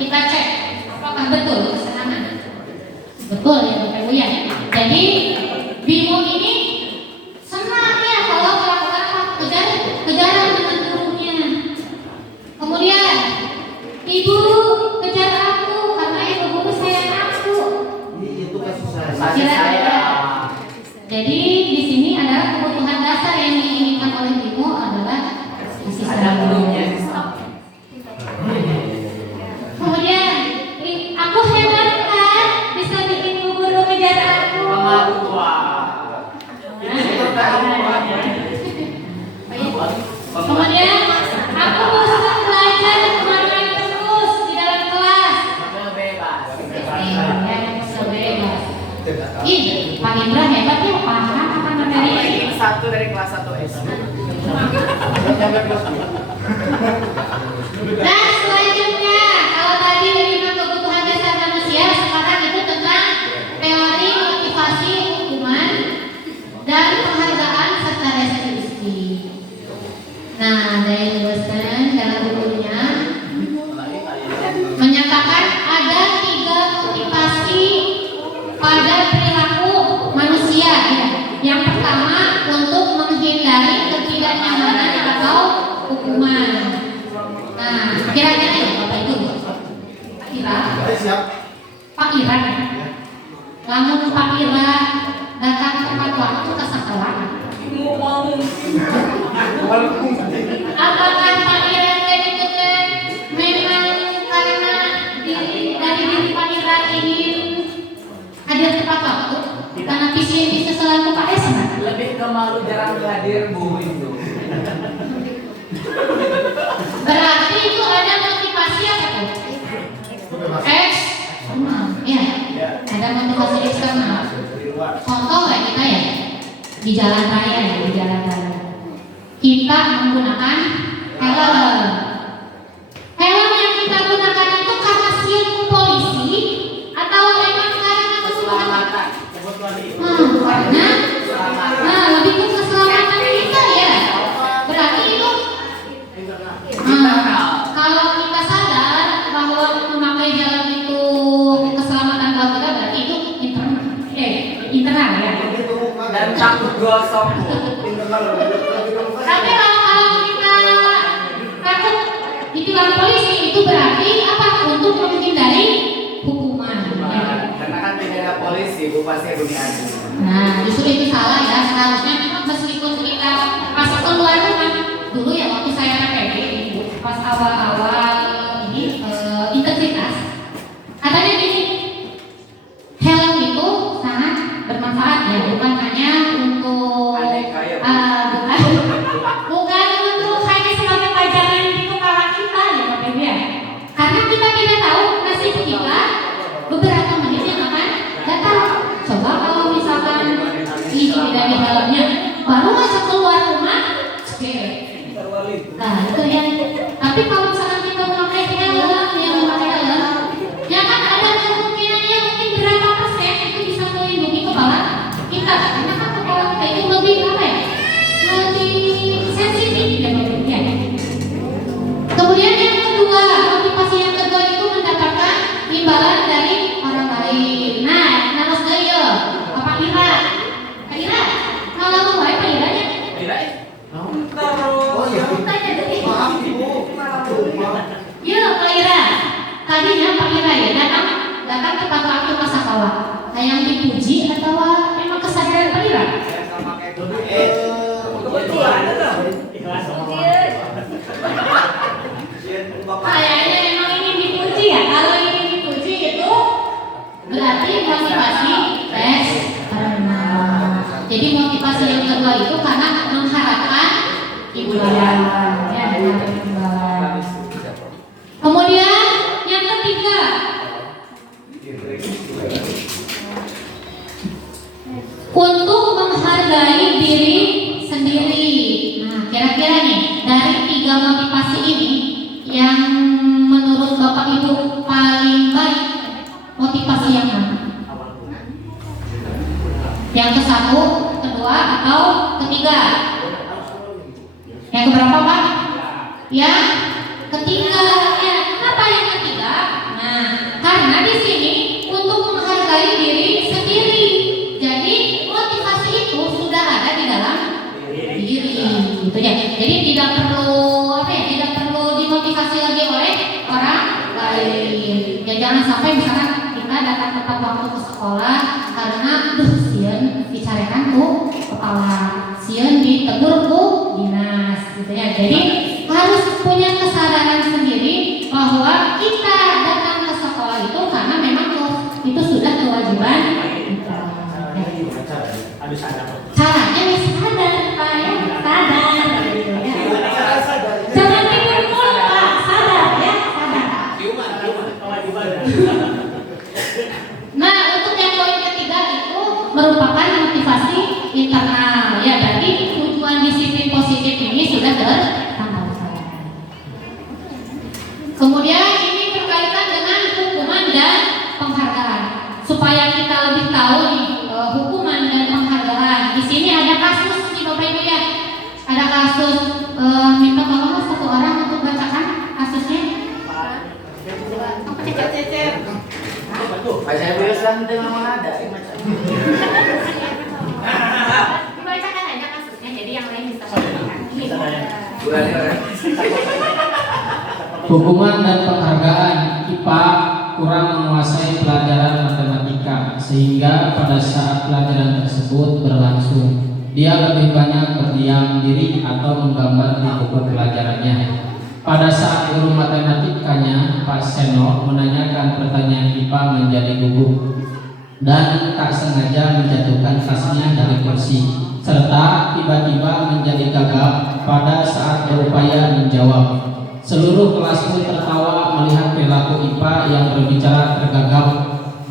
Kita cek apakah betul kesenangan. Betul ya Bapak Ibu ya. Jadi Bimo ini senang ya kalau melakukan kejaran dengan gurunya. Kemudian ibu kejar aku karena ibu guru sayang aku. Itu kasih Kasih sayang. Jadi di sini adalah kebutuhan dasar yang diinginkan oleh Bimo adalah kasih sayang. Kemudian aku hebat kan bisa bikin ibu guru kejar aku. Kemudian aku bosan belajar kemarin terus di dalam kelas. Bebas. Sebebas. Ih, Pak Indra hebat ya, paham apa materi. Ranking 1 dari kelas 1 SD. Nah, selanjutnya kalau tadi 5 kebutuhan dasar manusia, sekarang itu tentang teori motivasi hukuman dan penghargaan serta retribusi. Nah, dari dosen dalam bukunya menyatakan ada 3 motivasi pada perilaku manusia ya. Yang pertama untuk menghindari ketidaknyamanan atau hukuman. Nah, kira-kira ya Bapak Ibu, Pak Ira, lamun Pak Ira datang tepat waktu ke sekolah. Apakah Pak Ira jadi memang karena dari diri Pak Ira ingin hadir tepat waktu? Karena visi misi selaku Pak Esma? Lebih ke malu jarang hadir Bu itu. Berarti itu ada motivasi apa tuh? Eksternal, ya. Ada motivasi eksternal. di jalan raya ya, di jalan raya. Kita menggunakan helm. Helm yang kita gunakan itu karena siap polisi atau memang karena keselamatan? Karena lebih ke keselamatan kita ya. Berarti itu kalau kita sadar bahwa memakai jalan itu keselamatan buat kita, berarti itu internal ya. Dan takut gosong. Tapi kalau kita takut ditilang polisi, itu berarti apa? Untuk menghindari hukuman. Ya. Karena kan tidak ada polisi, bu pasti dunia aja. Nah, justru itu salah ya. Seharusnya meskipun kita pas keluar rumah dulu ya, waktu saya PPD pas awal-awal ini integritas, katanya gini, helm itu sangat bermanfaat ya, bukan hanya untuk bukan untuk hanya sebagai pelajaran di kepala kita ya Bapak Ibu ya. Karena kita tidak tahu nasib kita beberapa menit yang akan datang. Coba kalau misalkan ini tidak di dalamnya, baru masuk keluar rumah, nah itu ya. Tapi kalau misalkan kita memakai helm, yang memakai helm, ya kan ada kemungkinannya mungkin berapa persen itu bisa melindungi kepala kita. Karena kan kepala kita itu lebih apa ya? Lebih sensitif ya Bapak Ibu ya. Kemudian yang kedua, motivasi yang kedua itu mendapatkan imbalan dari orang lain. Nah, harus gaya. Apa Ira? Kak Ira, kalau mau Pak Ira ya? Oh ya. Maaf Ibu. Ya Pak Ira. Tadinya Pak Ira ya datang tepat waktu pas sekolah. Yang dipuji atau memang kesadaran Pak Ira? Kebetulan ada. Kayaknya memang ingin dipuji ya. Kalau ingin dipuji itu berarti motivasi tes karena. Jadi motivasi yang kedua itu karena mengharapkan imbalan. Ya, mengharapkan imbalan. Kemudian yang ketiga, untuk menghargai diri sendiri. Nah, kira-kira nih dari tiga motivasi ini yang menurut Bapak Ibu paling baik, motivasi yang mana? Yang ke satu, kedua, atau ketiga? Yang keberapa Pak? Yang ketiga. Ya, kenapa yang ketiga? Nah, karena di sini untuk menghargai diri sendiri. Jadi motivasi itu sudah ada di dalam diri, gitu ya. Jadi tidak perlu apa ya? Tidak perlu dimotivasi lagi oleh orang lain. Ya jangan sampai misalkan kita datang tepat waktu ke sekolah karena sieun dicarekan ku kepala, sieun ditegur ku dinas, gitu ya. Jadi harus punya kesadaran sendiri bahwa kita datang ke sekolah itu karena memang itu sudah kewajiban kita. Caranya ya sadar, Pak ya, sadar gitu ya. Jangan pikir mulu Pak, sadar ya, sadar. Nah, untuk yang poin ketiga itu merupakan motivasi internal ya, berarti tujuan disiplin positif ini sudah tersampaikan. Kemudian ini berkaitan dengan hukuman dan penghargaan. Supaya kita lebih tahu nih hukuman dan penghargaan. Di sini ada kasus nih Bapak Ibu ya. Ada kasus minta tolong satu orang untuk bacakan kasusnya. Cecep. Pak saya bilang dengan mana ada? Dibacakan aja kasusnya, jadi yang lain bisa bacakan. Hukuman dan penghargaan. IPA kurang menguasai pelajaran matematika sehingga pada saat pelajaran tersebut berlangsung dia lebih banyak berdiam diri atau menggambar di buku pelajarannya. Pada saat guru matematikanya Pak Seno menanyakan pertanyaan, IPA menjadi gugup dan tak sengaja menjatuhkan tasnya dari kursi serta tiba-tiba menjadi gagap pada saat berupaya menjawab. Seluruh kelas pun tertawa melihat perilaku IPA yang berbicara tergagap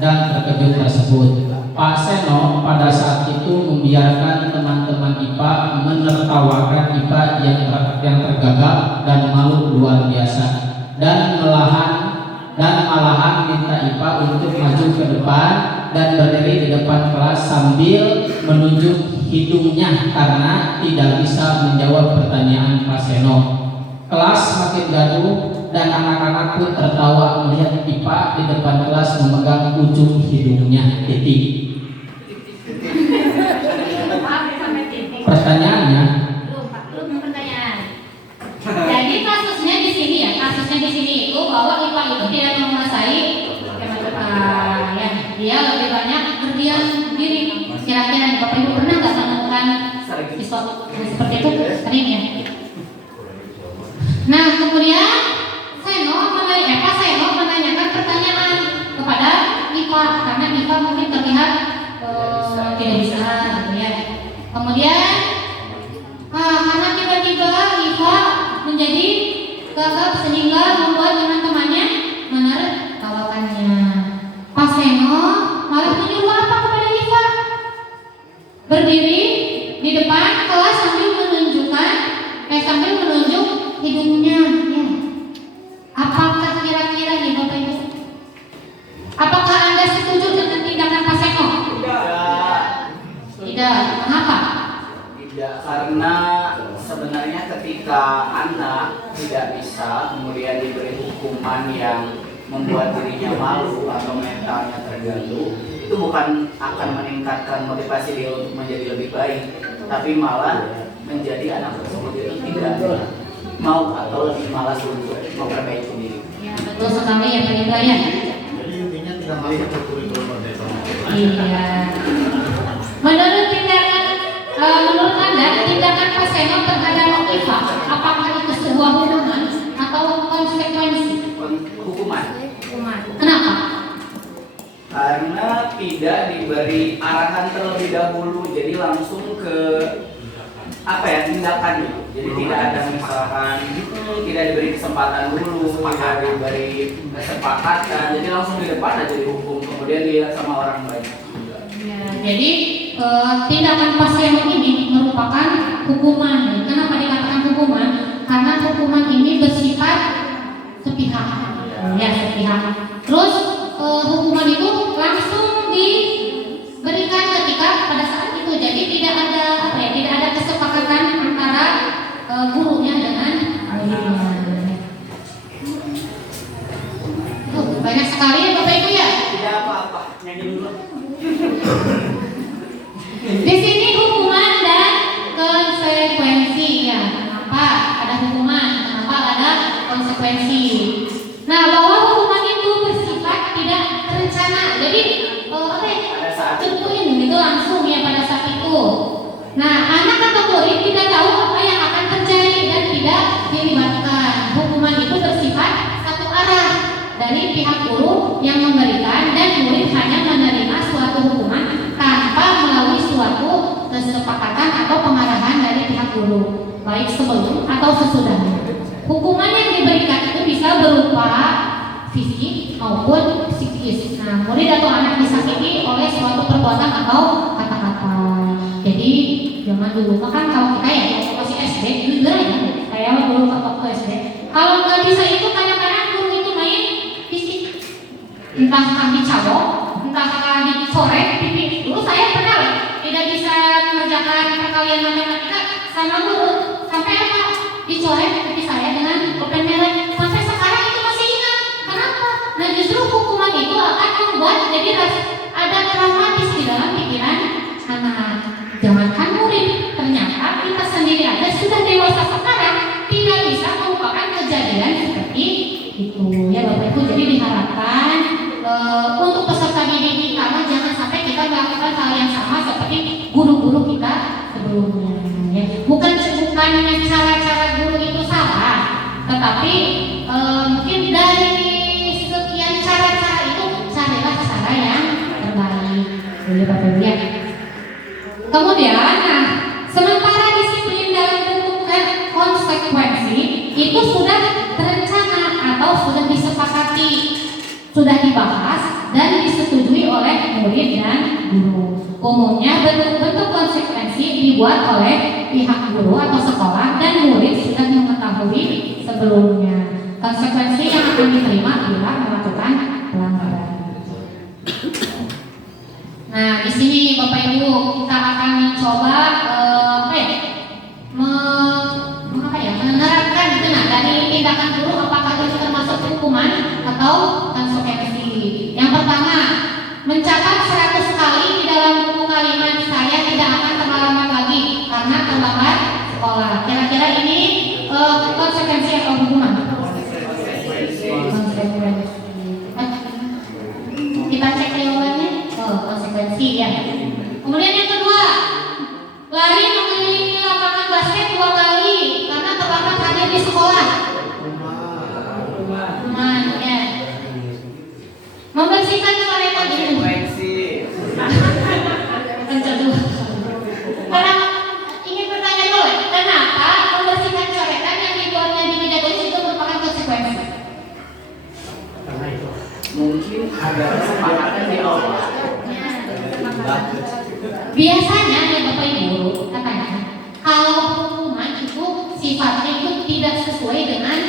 dan terkejut tersebut. Pak Seno pada saat itu membiarkan teman-teman IPA menertawakan IPA yang tergagap dan malu luar biasa, dan malahan minta IPA untuk maju ke depan dan berdiri di depan kelas sambil menunjuk hidungnya karena tidak bisa menjawab pertanyaan Pak Seno. Kelas makin gaduh dan anak-anak pun tertawa melihat IPA di depan kelas memegang ujung hidungnya. Titik. Pertanyaannya, belum pertanyaan. Jadi kasusnya di sini ya, itu bahwa IPA itu tidak menguasai ya, dia lebih banyak berdiam diri. Kira-kira Bapak Ibu pernah nggak menemukan sesuatu seperti itu? Sering ya. Nah kemudian Pak Seno menanyakan pertanyaan kepada IPA karena IPA mungkin terlihat tidak bisa gitu ya. Kemudian karena tiba-tiba IPA menjadi gagap sehingga membuat teman-temannya menertawakannya. Pak Seno malah menyuruh apa kepada IPA? Berdiri di depan kelas sambil menunjuk hidungnya. Ya. Apakah kira-kira nih Bapak Ibu? Apakah Anda setuju dengan tindakan Pak Seno? Tidak. Kenapa? Tidak, karena sebenarnya ketika anak tidak bisa kemudian diberi hukuman yang membuat dirinya malu atau mentalnya terganggu, itu bukan akan meningkatkan motivasi dia untuk menjadi lebih baik, tapi malah menjadi anak tersebut itu tidak mau atau lebih malas untuk memperbaiki diri. Ya, betul sekali ya Pak Indra ya. Jadi intinya tidak masuk ke kurikulum merdeka. Iya. Menurut Anda tindakan Pak Seno terhadap IPA apakah itu sebuah hukuman atau konsekuensi? Hukuman. Kenapa? Karena tidak diberi arahan terlebih dahulu, jadi langsung ke tindakan gitu. Jadi tidak ada misalkan tidak diberi kesempatan dulu, tidak diberi kesepakatan, jadi langsung di depan aja dihukum, kemudian dilihat sama orang banyak. Ya, jadi tindakan Pak Seno ini merupakan hukuman. Kenapa dikatakan hukuman? Karena hukuman ini bersifat sepihak. Ya, sepihak. Terus hukuman itu langsung diberikan ketika pada saat itu. Jadi tidak ada kesepakatan antara gurunya dengan muridnya. Banyak sekali ya Bapak Ibu ya. Tidak apa-apa, nyanyi dulu. Di sini hukuman dan konsekuensi ya. Kenapa ada hukuman? Kenapa ada konsekuensi? Nah, bahwa hukuman itu bersifat tidak terencana. Jadi contohin itu langsung ya pada saat itu. Nah, anak atau murid tidak tahu apa yang akan terjadi dan tidak dilibatkan. Hukuman itu bersifat satu arah dari pihak guru yang memberikan dan murid hanya menerima suatu hukuman tanpa melalui suatu kesepakatan atau pengarahan dari pihak guru, baik sebelum atau sesudahnya. Hukuman yang diberikan itu bisa berupa fisik maupun psikis. Nah, murid atau anak disakiti oleh suatu perbuatan atau kata-kata. Jadi zaman dulu kan kalau kita ya waktu masih SD juga ya, saya dulu waktu SD. Kalau nggak bisa itu kadang-kadang guru itu main fisik, entah kami cabok, entah dicorek, pipi. Dulu saya pernah tidak bisa mengerjakan perkalian matematika sama guru sampai apa? Dicorek pipi saya dengan pulpen merah. Sampai sekarang itu masih ingat. Kenapa? Nah justru hukuman itu akan membuat jadi ada traumatis di dalam pikiran anak. Jangankan murid, ternyata kita sendiri aja sudah dewasa sekarang tidak bisa melupakan kejadian seperti itu ya Bapak Ibu. Jadi diharapkan untuk peserta didik kita jangan sampai kita melakukan hal yang sama seperti guru-guru kita sebelumnya ya. Bukannya cara-cara guru itu salah, tetapi mungkin dari sekian cara-cara itu carilah cara yang terbaik ya Bapak Ibu ya. Kemudian, nah, sementara disiplin dalam bentuk konsekuensi itu sudah terencana atau sudah disepakati, sudah dibahas dan disetujui oleh murid dan guru. Umumnya bentuk-bentuk konsekuensi dibuat oleh pihak guru atau sekolah dan murid sudah mengetahui sebelumnya konsekuensi yang akan diterima bila melakukan pelanggaran. Nah, di sini Bapak Ibu kita akan mencoba menerapkan dari tindakan guru apakah itu termasuk hukuman atau konsekuensi. Yang pertama, mencatat 100 kali di dalam buku kalimat saya tidak akan terlambat lagi karena terlambat sekolah. Kira-kira ini konsekuensi atau hukuman? Konsekuensi. Kita cek jawabannya. Konsekuensi ya. Kemudian yang kedua, lari mengelilingi lapangan basket 2 kali karena terlambat hadir di sekolah. Ya. Membersihkan toilet ini. Karena ingin bertanya dulu, kenapa membersihkan coretan yang dibuatnya di meja tulis itu merupakan konsekuensi? Mungkin ada kesepakatan di awal. Biasanya ya Bapak Ibu katanya kalau hukuman itu sifatnya itu tidak sesuai dengan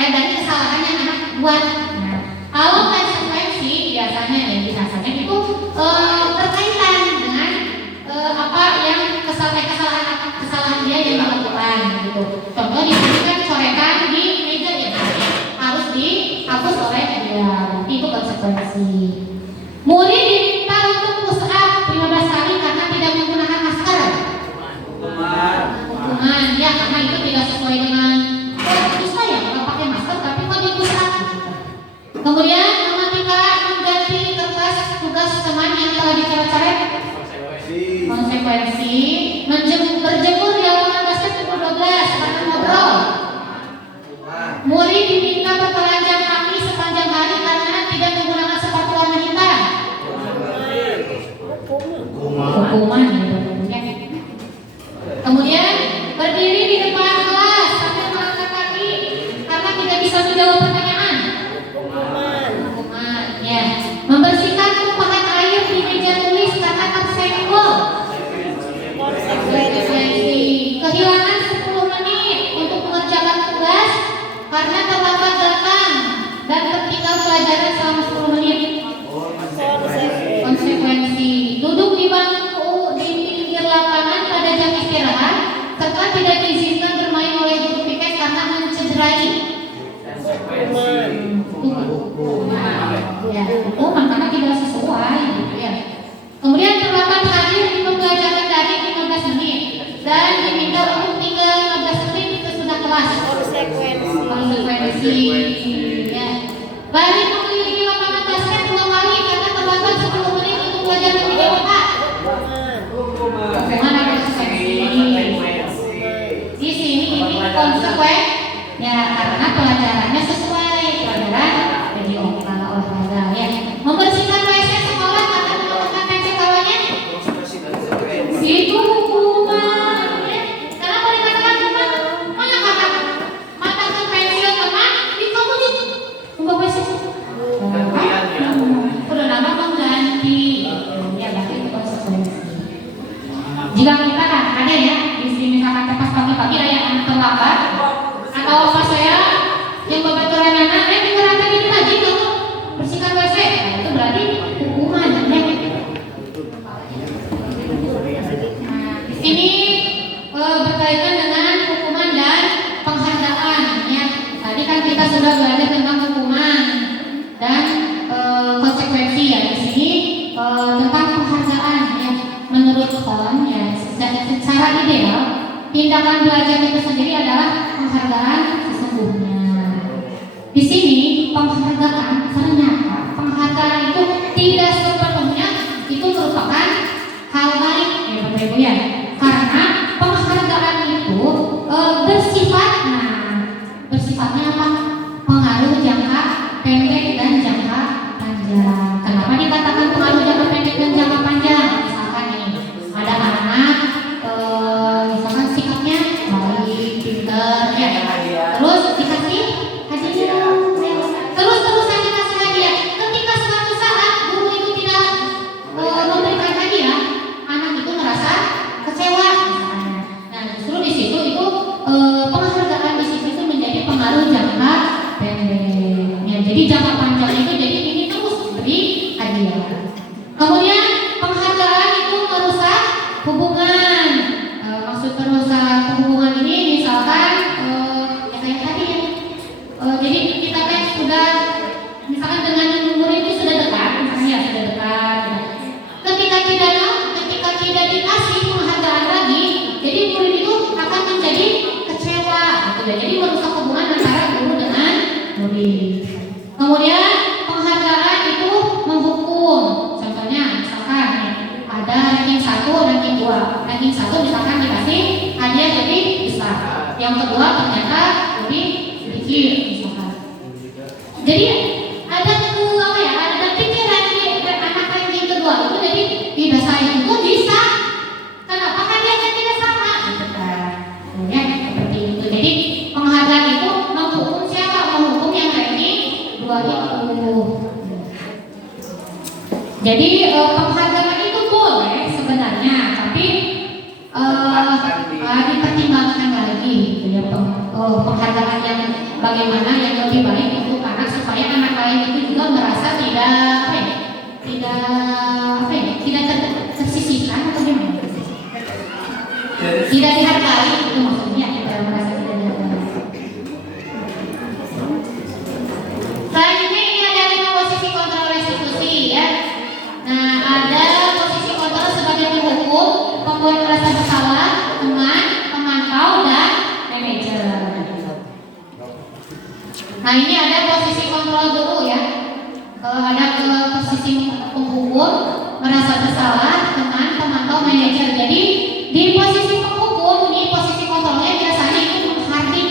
dari kesalahan yang anak buat. Nah, kalau konsekuensi biasanya itu berkaitan dengan kesalahan dia yang dilakukan gitu. Contoh di kan coretan di meja ya harus dihapus oleh dia. Itu konsekuensi. Murid diminta untuk push up 15 kali karena tidak menggunakan masker. Hukuman ya karena itu tidak sesuai dengan bisa ya kalau pakai masker tapi kok di push up. Kemudian mengganti kertas tugas teman yang telah dicoret-coret. Konsekuensi berjemur di lapangan basket pukul 12 karena ngobrol. Murid diminta bertelanjang kaki sepanjang hari karena tidak menggunakan sepatu warna hitam. Hukuman ya. Kemudian berdiri di depan kelas sambil mengangkat kaki karena tidak bisa menjawab pertanyaan. Hukuman ya. Membersihkan tumpahan air di meja tulis karena tersenggol. Konsekuensi kehilangan 10 menit untuk mengerjakan tugas karena terlambat datang dan tertinggal pelajaran selama 10 menit. Konsekuensi duduk di bangku di pinggir lapangan pada jam istirahat serta tidak diizinkan bermain oleh guru piket karena mencederai. Ya, hukuman karena tidak sesuai gitu ya. Kemudian terlambat hadir di pembelajaran daring 15 menit dan diminta untuk tinggal 15 menit sesudah kelas. Konsekuensi ya. Lari mengelilingi lapangan basket 2 kali karena terlambat 10 menit untuk pelajaran di DWK. Bagaimana konsekuensi? Di sini ini konsekuen ya karena pelajarannya sesuai pelajaran jadi olahraga ya. Membersihkan WC sekolah karena menggunakan pensil kawannya. Itu hukuman ya. Kenapa dikatakan hukuman? Mana kata matakan pensil teman di kamu di buka WC. Udah nama mengganti ya berarti itu konsekuensi. Jika kita ada ya di sini misalkan pas pagi-pagi ada yang terlambat atau pas saya yang babaturan anak dikatakan ini lagi kamu bersihkan WC, nah, itu berarti hukuman ya. Nah, di sini berkaitan dengan hukuman dan penghargaan ya. Tadi kan kita sudah belajar tentang hukuman dan konsekuensi ya. Di sini tentang penghargaan ya. Menurut Kohn ya, secara ideal tindakan belajar itu sendiri adalah penghargaan sesungguhnya. Di sini penghargaan ternyata penghargaan itu tidak sepenuhnya itu merupakan hal baik ya Bapak Ibu ya. Karena penghargaan itu bersifatnya apa? Pengaruh jangka pendek dan jangka panjang. Kenapa dikatakan pengaruh jangka pendek dan jangka panjang? Misalkan nih ada anak misalkan sikapnya baik, pintar ya. Terus dikasih hadiah. Terus dikasih hadiah. Ketika suatu saat Jadi jangka panjang itu jadi ini terus beri hadiah. Kemudian penghargaan itu merusak hubungan. Maksud merusak hubungan ini misalkan ya kayak tadi ya. Jadi kita kan sudah misalkan dengan murid itu sudah dekat, misalnya ya sudah dekat. Ketika tidak dikasih penghargaan lagi, jadi murid itu akan menjadi kecewa, gitu ya. Jadi merusak hubungan antara guru dengan murid. Kemudian penghargaan itu menghukum. Contohnya misalkan ada ranking 1, ranking 2. Ranking 1 misalkan dikasih hadiah lebih besar. Yang kedua ternyata lebih sedikit misalkan. Jadi ada pikiran anak ranking kedua itu jadi tidak saya itu bisa. Kenapa hadiahnya tidak sama? Gitu kan. Ya, seperti itu. Jadi penghargaan itu menghukum siapa? Menghukum yang ranking 2 itu. Jadi penghargaan itu boleh sebenarnya, tapi dipertimbangkan lagi gitu ya, penghargaan yang bagaimana yang lebih baik untuk anak supaya anak lain itu juga merasa tidak tersisihkan atau gimana? Tidak dihargai itu maksudnya, kita merasa tidak dihargai. Selanjutnya ini ada 5 posisi kontrol restitusi ya. Nah, ada posisi kontrol sebagai penghukum, pembuat merasa bersalah, teman, pemantau, dan manajer. Nah, ini ada posisi kontrol dulu ya. Ada posisi penghukum, merasa bersalah, teman, pemantau, manajer. Jadi di posisi penghukum ini posisi kontrolnya biasanya itu menghardik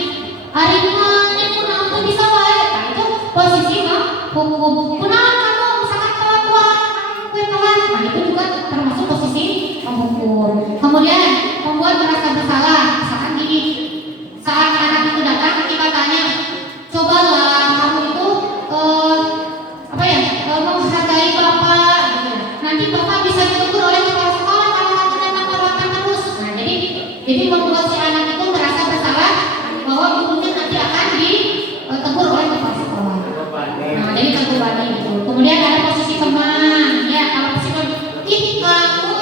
harimanya kunang tuh bisa baik. Nah, itu posisi penghukum. Kunang kamu misalkan telat, nah itu juga termasuk posisi penghukum. Kemudian pembuat merasa bersalah, misalkan gini, saat anak itu datang kita tanya, cobalah kamu itu menghargai bapak, gitu. Nanti bapak bisa ditegur oleh kepala sekolah kalau kamu datang melewatkan terus. Nah jadi membuat si anak itu merasa bersalah bahwa gurunya nanti akan ditegur oleh kepala sekolah. Nah jadi terbebani gitu. Kemudian ada posisi teman, ya kalau posisi teman, kamu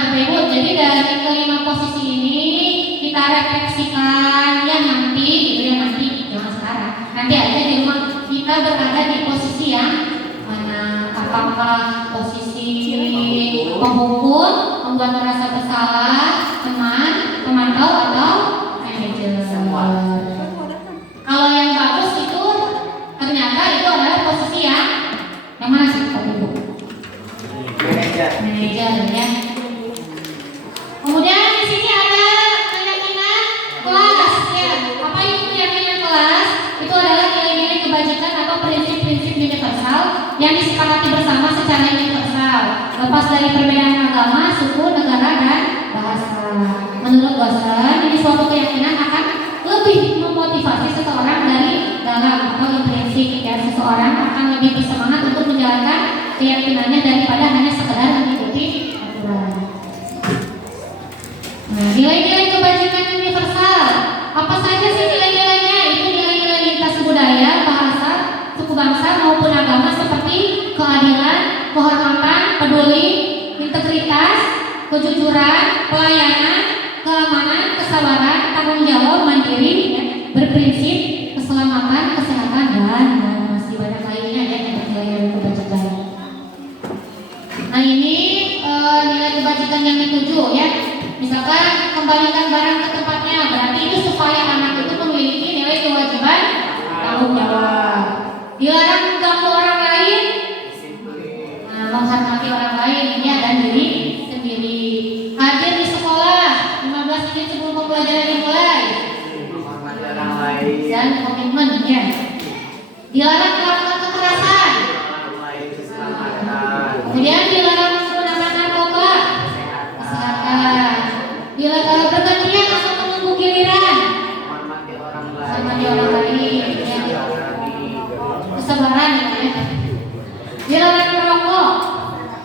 Bapak Ibu, jadi dari kelima posisi ini kita refleksikan ya nanti, gitu ya nanti, jangan sekarang. Nanti aja di rumah kita berada di posisi yang mana? Apakah posisi penghukum, membuat merasa bersalah, teman, pemantau atau manajer? Kalau yang bagus itu ternyata itu adalah posisi yang mana sih Bapak Ibu? Manajer ya. Kemudian di sini ada keyakinan kelas ya. Apa itu keyakinan kelas? Itu adalah nilai-nilai kebajikan atau prinsip-prinsip universal yang disepakati bersama secara universal, lepas dari perbedaan agama, suku, negara, dan bahasa. Menurut Gossen, ini suatu keyakinan akan lebih memotivasi seseorang dari dalam atau intrinsik ya. Seseorang akan lebih bersemangat untuk menjalankan keyakinannya daripada hanya sekedar mengikuti aturan. Nah, nilai-nilai kebajikan universal. Apa saja sih nilai-nilainya? Itu nilai-nilai lintas budaya, bahasa, suku bangsa maupun agama seperti keadilan, kehormatan, peduli, integritas, kejujuran, pelayanan, keamanan, kesabaran, tanggung jawab, mandiri, ya, berprinsip, keselamatan, kesehatan, dan masih banyak lainnya ya nilai-nilai kebajikan. Nah ini nilai kebajikan yang ketujuh ya. Misalkan kembalikan barang ke tempatnya, berarti itu supaya anak itu memiliki nilai kewajiban tanggung jawab. Dilarang mengganggu orang lain, nah, menghormati orang lain ya dan diri sendiri. Hadir di sekolah 15 menit sebelum pembelajaran dimulai. Menghormati orang lain. Dan komitmen ya. Dilarang melakukan kekerasan. Kemudian dilarang menggunakan narkoba. Kesehatan. Dilarang bergantian atau menunggu giliran. Menghormati orang Menghormati orang lain. Ya. Kesabaran ya. Dilarang merokok.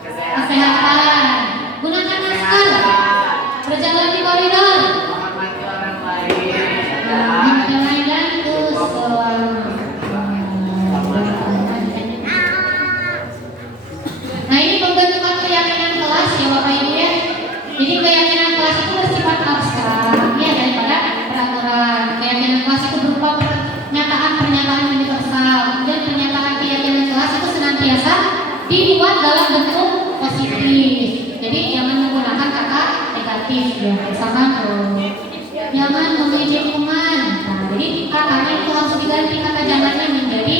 Kesehatan. Gunakan masker. Berjalan di koridor. Menghormati orang lain. Yang lain-lain itu Nah ini pembentukan keyakinan kelas ya Bapak Ibu ya. Jadi keyakinan kelas itu bersifat abstrak ya daripada peraturan. Keyakinan kelas itu berupa pernyataan universal. Kemudian pernyataan keyakinan kelas itu senantiasa dibuat dalam bentuk positif. Jadi jangan menggunakan kata negatif ya. Misalkan jangan mengejar teman. Nah, jadi katanya itu harus diganti kata jangannya menjadi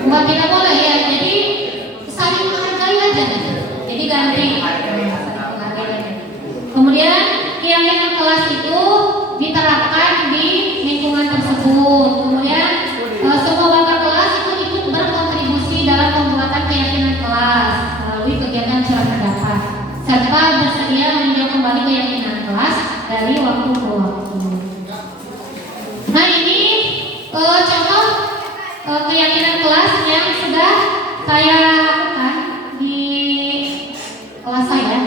bukan tidak boleh ya. Jadi saling menghargai aja. Jadi ganti. Kemudian keyakinan kelas itu diterapkan di lingkungan tersebut. Kemudian semua kakak kelas itu ikut berkontribusi dalam pembuatan keyakinan kelas melalui kegiatan surat pendapat serta bersedia meninjau kembali keyakinan kelas dari waktu ke waktu. Nah ini contoh keyakinan kelas yang sudah saya lakukan di kelas saya.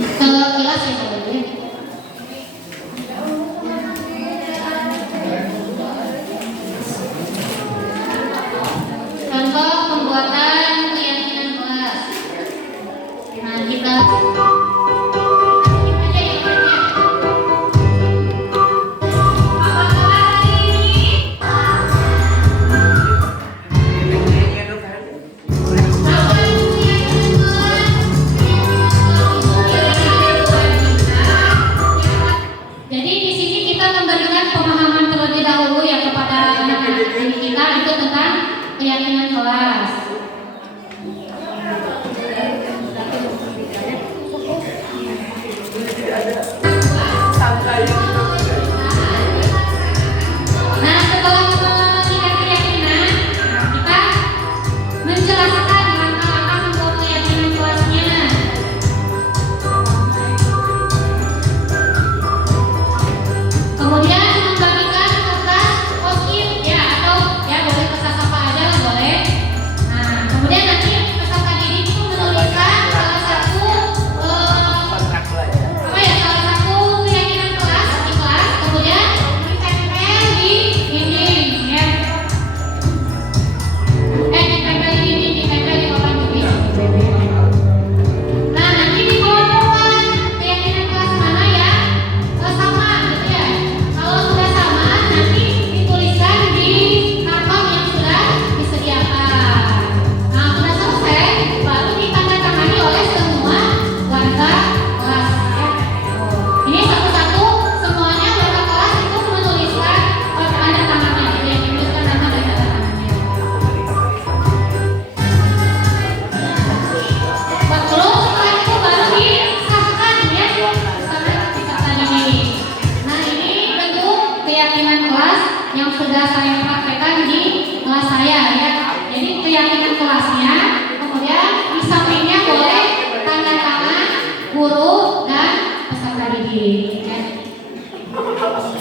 Ke kelas ya Bapak Ibu. Contoh pembuatan keyakinan kelas. Nah kita jadi di sini kita memberikan pemahaman terlebih dahulu ya kepada diri kita itu tentang keyakinan kelas.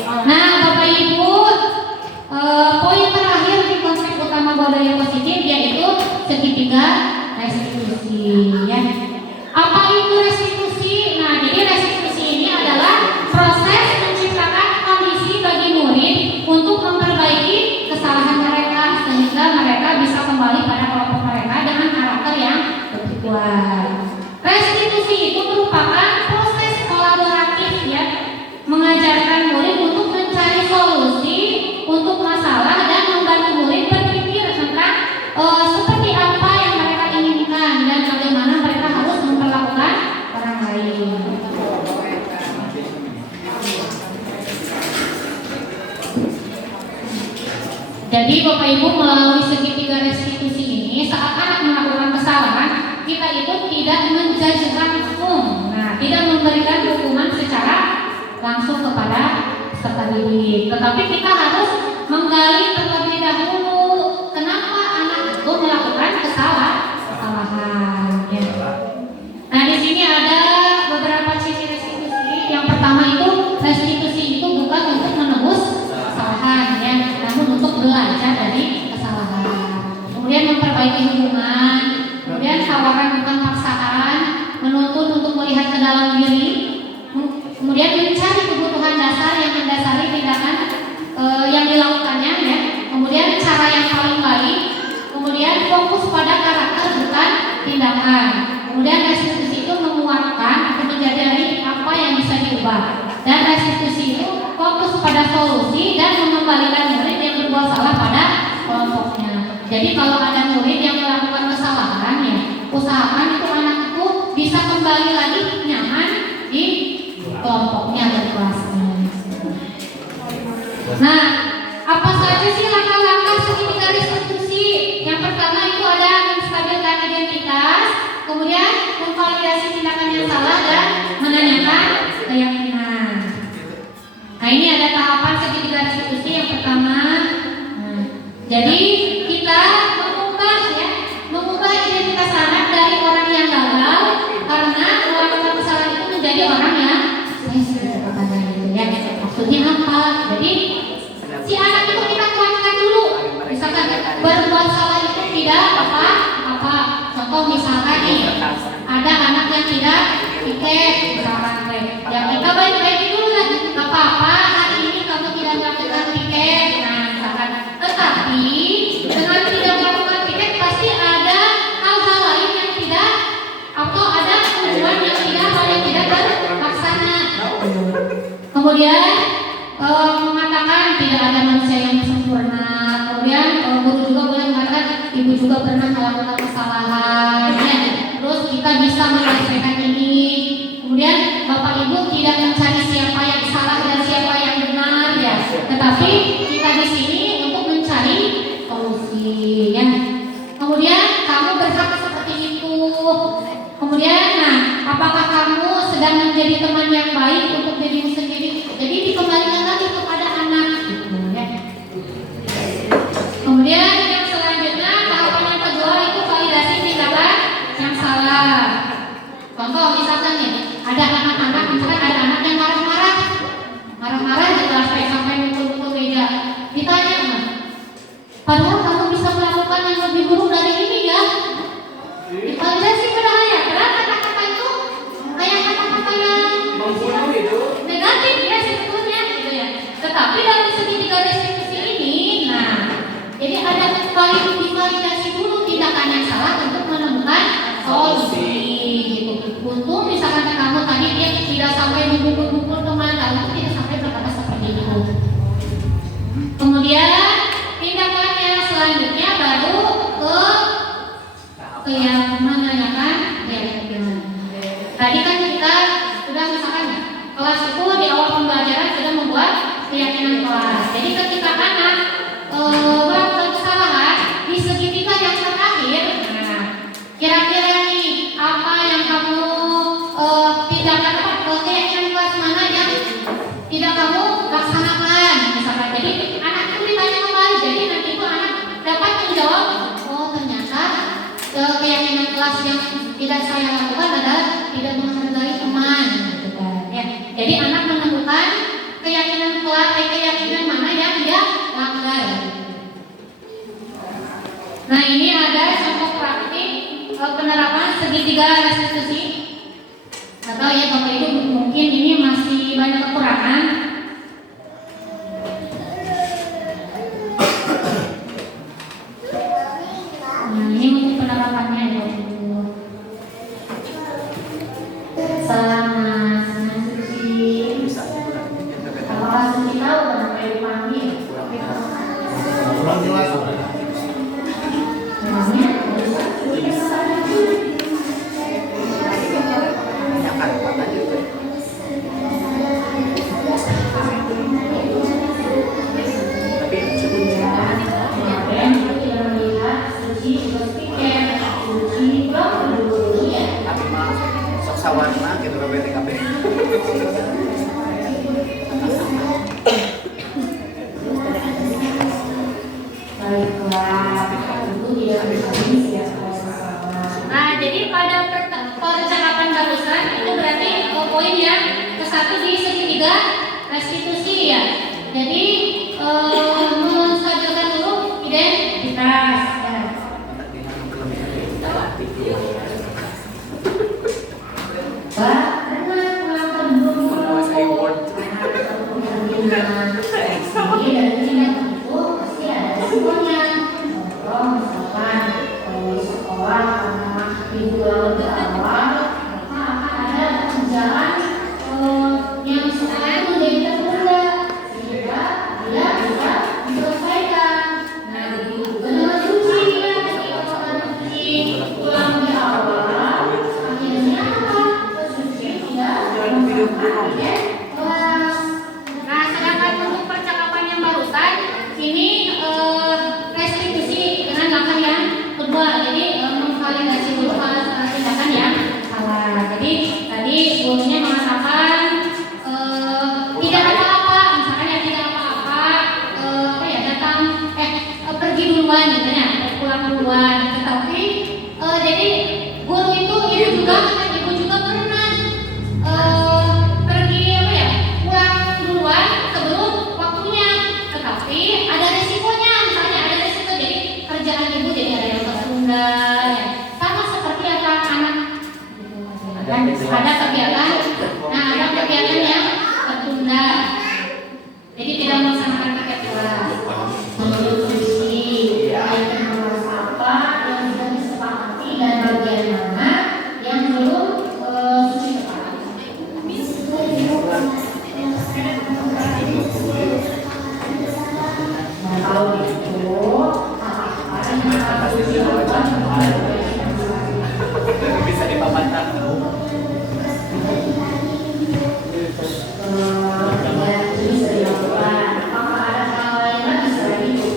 Nah, Bapak Ibu, poin terakhir di konsep utama budaya positif yaitu segitiga restitusi. Ya. Apa itu restitusi? Nah, jadi restitusi ini adalah proses menciptakan kondisi bagi murid untuk memperbaiki kesalahan mereka sehingga mereka bisa kembali pada kelompok mereka dengan karakter yang lebih kuat. Restitusi itu merupakan proses kolaboratif ya, mengajarkan murid untuk mencari solusi untuk masalah dan membantu murid berpikir tentang seperti apa yang mereka inginkan dan bagaimana mereka harus memperlakukan orang lain. Jadi Bapak Ibu, melalui segitiga restitusi ini, saat anak melakukan kesalahan, kita itu tidak menjudgekan langsung. Nah, tidak memberikan hukuman secara langsung kepada peserta didik, tetapi kita harus menggali terlebih dahulu kenapa anak itu melakukan kesalahan. Ya. Nah, di sini ada beberapa ciri restitusi. Yang pertama itu restitusi itu bukan untuk menebus kesalahan, ya, namun untuk belajar dari kesalahan. Kemudian memperbaiki hubungan. Kemudian tawaran bukan paksaan, menuntun untuk melihat ke dalam diri. Kemudian mencari kebutuhan dasar yang mendasari tindakan yang dilakukannya, ya. Kemudian cara yang paling baik. Kemudian fokus pada karakter bukan tindakan. Kemudian restitusi itu menguatkan atau menjadi apa yang bisa diubah. Dan restitusi itu fokus pada solusi dan mengembalikan murid yang berbuat salah pada kelompoknya. Jadi kalau ada murid yang melakukan kesalahan, ya, usahakan itu anak itu bisa kembali lagi nyaman di kelompoknya dan kelasnya. Nah, apa saja sih langkah-langkah segitiga restitusi? Yang pertama itu ada menstabilkan identitas, kemudian memvalidasi tindakan yang salah dan menanyakan keyakinan. Nah, ini ada tahapan segitiga restitusi. Yang pertama, jadi kita mengubah identitas anak dari orang yang gagal karena melakukan kesalahan itu menjadi orang yang ya. Maksudnya apa? Jadi si anak itu kita kuatkan dulu. Misalkan berbuat salah itu tidak apa-apa. Contoh misalkan nih, ada anak yang tidak tiket, misalkan yang kita baik-baik dulu lah. Gak apa-apa, hari ini kamu tidak melakukan tiket. Nah, misalkan. Tetapi dengan tidak melakukan tiket pasti ada hal-hal lain yang tidak, atau ada tujuan yang tidak terlaksana. Kemudian mengatakan tidak ada manusia yang sempurna. Kemudian guru juga boleh mengatakan ibu juga pernah melakukan kesalahan. Ya. Terus kita bisa menyelesaikan ini. Kemudian bapak ibu tidak mencari siapa yang salah dan siapa yang benar, ya. Tetapi kita di sini untuk mencari solusi. Ya. Kemudian kamu berhak seperti itu. Kemudian, nah, apakah kamu sedang menjadi teman yang baik untuk dirimu sendiri? Jadi dikembalikan lagi kepada anak, gitu, ya. Kemudian yang selanjutnya, tahapan yang kedua itu validasi tindakan yang salah. Contoh misalkan nih, ada anak-anak, misalkan ada anak yang marah-marah jelas sampai mukul-mukul meja. Ditanya, padahal kamu bisa melakukan yang lebih buruk dari ini, ya. Validasi kedaya, karena kata-kata itu kayak kata-kata yang negatif, ya, sebetulnya, gitu, ya. Tetapi dalam segitiga restitusi ini, nah, jadi ada validasi dulu tindakan yang salah untuk menemukan solusi, gitu. Untuk misalkan kamu tadi dia tidak sampai memukul-mukul teman, lalu tidak sampai berkata seperti itu. Kemudian tindakan yang selanjutnya baru ke yang menanyakan keyakinan. Tadi kan kita sudah misalkan kelas itu di awal pembelajaran sudah membuat keyakinan kelas. Jadi ketika anak melakukan kesalahan di segitiga yang terakhir, nah, kira-kira nih apa yang kamu tindakan keyakinan kelas mana yang tidak kamu laksanakan, misalkan. Jadi anak itu ditanya kembali, jadi nanti itu anak dapat menjawab, oh ternyata keyakinan kelas yang tidak saya lakukan adalah tidak menghargai teman, gitu kan, ya. Jadi anak menemukan keyakinan kelas segitiga restitusi. Atau ya Bapak Ibu mungkin ini masih banyak kekurangan. Nah ini untuk penerapannya ya Bapak Ibu. Selama suci, apakah suci tahu kenapa Ibu panggil? Kurang jelas. Namanya Tapi mah sok sawarna gitu ke BTKP. Nah, jadi pada percakapan barusan itu berarti poin yang ke-1 di segitiga restitusi ya. Jadi menstabilkan dulu identitas. Ya. Nah, sedangkan untuk percakapan yang barusan ini restitusi dengan langkah yang kedua. Jadi memvalidasi dulu tindakan yang salah. Jadi tadi gurunya mengatakan tidak apa-apa, misalnya tidak apa-apa, datang pergi duluan gitu ya, pulang duluan. Tetapi jadi guru itu ibu juga pernah pergi pulang duluan sebelum waktunya, tetapi ada resikonya, misalnya ada resiko jadi kerjaan ibu jadi ada yang tertunda ya. Sama seperti anak-anak kan ada kegiatan, nah ada kegiatan yang tertunda jadi tidak melaksanakan paket kelas. Menurut visi yang apa yang sudah disepakati dan bagian mana yang belum suci tepat. Nah kalau gitu apa yang harus dilakukan? Bisa dipaparkan. Ya itu bisa dilakukan. Apakah ada hal lain lagi selain itu?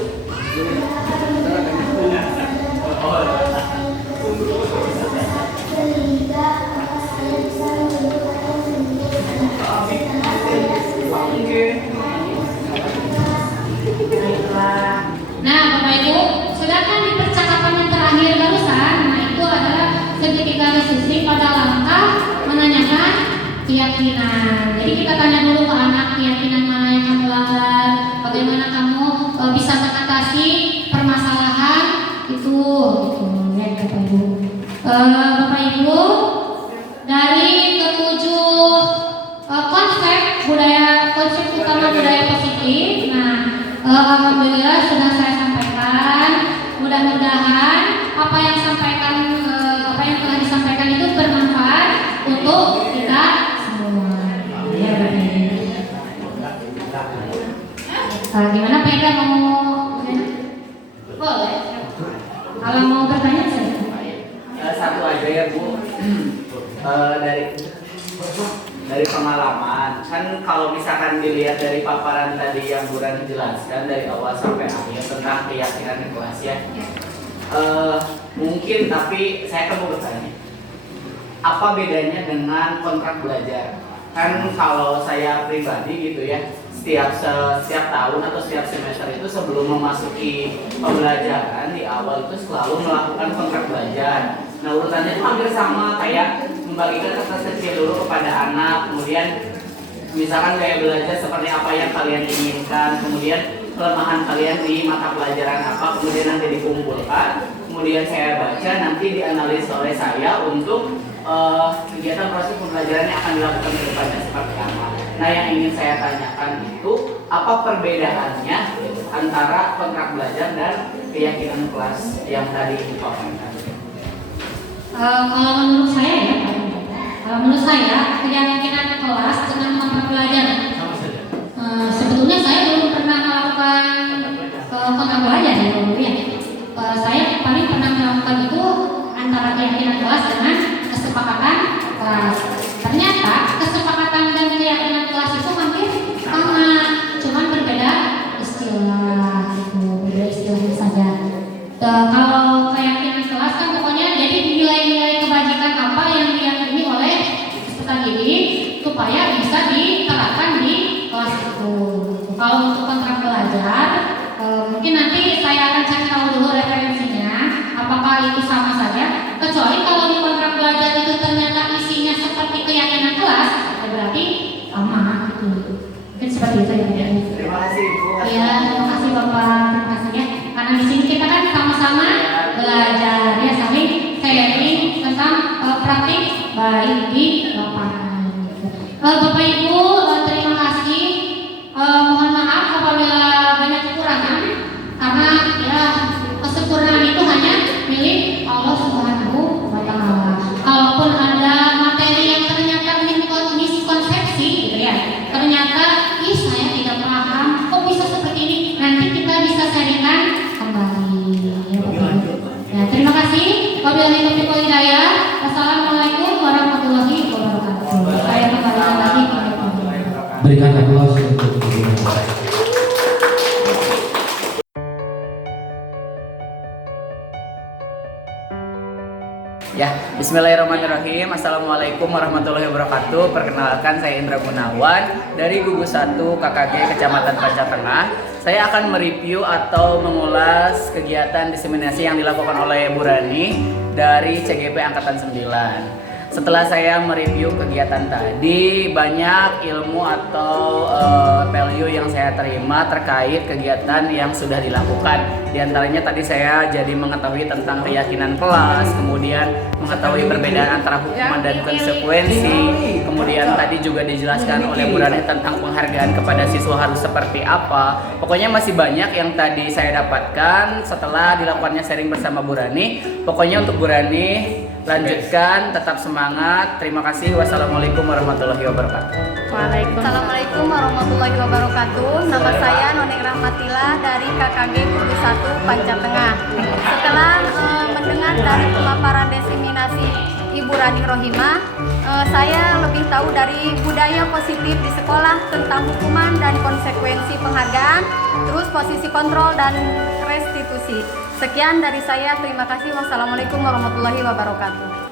Nah, Bapak Ibu, sedangkan di percakapan yang terakhir barusan, nah itu adalah segitiga restitusi pada langkah menanyakan keyakinan. Jadi kita tanya dulu ke anak keyakinan mana yang kamu langgar, bagaimana kamu bisa mengatasi permasalahan itu. Ya, Bapak Ibu. Bapak Ibu, dari ketujuh konsep utama budaya positif. Nah, alhamdulillah sudah saya sampaikan. Mudah-mudahan apa yang telah disampaikan itu bermanfaat untuk kita semua. Ya, Bapak Ibu. Gimana Pak Eka mau? Boleh. Kalau mau bertanya saya. Satu aja ya Bu. Dari pengalaman kan kalau misalkan dilihat dari paparan tadi yang Bu Rani jelaskan dari awal sampai akhir tentang keyakinan di kelas ya, mungkin tapi saya akan mau bertanya apa bedanya dengan kontrak belajar? Kan kalau saya pribadi gitu ya, setiap tahun atau setiap semester itu sebelum memasuki pembelajaran di awal itu selalu melakukan kontrak belajar. Nah urutannya itu hampir sama kayak membagikan kertas kecil dulu kepada anak, kemudian misalkan gaya belajar seperti apa yang kalian inginkan, kemudian kelemahan kalian di mata pelajaran apa, kemudian nanti dikumpulkan, kemudian saya baca, nanti dianalisis oleh saya untuk kegiatan proses pembelajaran yang akan dilakukan ke depannya seperti apa. Nah, yang ingin saya tanyakan itu apa perbedaannya antara kontrak belajar dan keyakinan kelas yang tadi dipaparkan? Kalau menurut saya ya, kalau menurut saya keyakinan kelas dengan kontrak belajar sebetulnya saya belum pernah melakukan kontrak belajar ya dulu ya. Saya paling pernah melakukan itu antara keyakinan kelas dengan kesepakatan kelas. Ternyata kesepakatan dan keyakinan kelas itu hampir sama, cuman berbeda istilah gitu, beda istilahnya saja. Kalau keyakinan kelas kan pokoknya jadi nilai-nilai kebajikan apa yang diyakini oleh peserta didik supaya bisa diterapkan di kelas itu. Kalau untuk kontrak belajar, mungkin nanti saya akan cari tahu dulu referensinya, apakah itu sama saja. Kecuali kalau di kontrak belajar itu ternyata isinya seperti keyakinan kelas, ya berarti sama gitu. Mungkin seperti itu ya. Terima kasih Ibu. Iya, terima kasih Bapak, terima kasih ya. Karena di sini kita kan sama-sama belajar, ya saling sharing tentang praktik baik di lapangan. Bapak Ibu, terima kasih. Mohon maaf apabila banyak kekurangan, karena ya kesempurnaan itu hanya milik Allah Subhanahu wa Ta'ala. Kalaupun ada materi yang ternyata miskonsepsi gitu ya, ternyata saya tidak paham kok bisa seperti ini, nanti kita bisa sharingkan kembali ya Bapak Ibu. Ya, terima kasih. Wabillahi taufiq wal hidayah. Wassalamualaikum warahmatullahi wabarakatuh. Saya kembalikan lagi ke Berikan aplaus untuk Ibu. Ya, bismillahirrahmanirrahim. Assalamualaikum warahmatullahi wabarakatuh. Perkenalkan, saya Indra Gunawan dari Gugus 1 KKG Kecamatan Panca Tengah. Saya akan mereview atau mengulas kegiatan diseminasi yang dilakukan oleh Bu Rani dari CGP Angkatan 9. Setelah saya mereview kegiatan tadi, banyak ilmu atau value yang saya terima terkait kegiatan yang sudah dilakukan. Di antaranya tadi saya jadi mengetahui tentang keyakinan kelas, kemudian mengetahui perbedaan antara hukuman dan konsekuensi. Kemudian tadi juga dijelaskan oleh Bu Rani tentang penghargaan kepada siswa harus seperti apa. Pokoknya masih banyak yang tadi saya dapatkan setelah dilakukannya sharing bersama Bu Rani. Pokoknya untuk Bu Rani, lanjutkan, tetap semangat. Terima kasih. Wassalamualaikum warahmatullahi wabarakatuh. Assalamualaikum warahmatullahi wabarakatuh. Nama saya Noneng Rahmatila dari KKG Gugus 1 Panca Tengah. Setelah mendengar dari pemaparan diseminasi Ibu Rani Rohimah, saya lebih tahu dari budaya positif di sekolah tentang hukuman dan konsekuensi penghargaan, terus posisi kontrol dan restitusi. Sekian dari saya, terima kasih. Wassalamualaikum warahmatullahi wabarakatuh.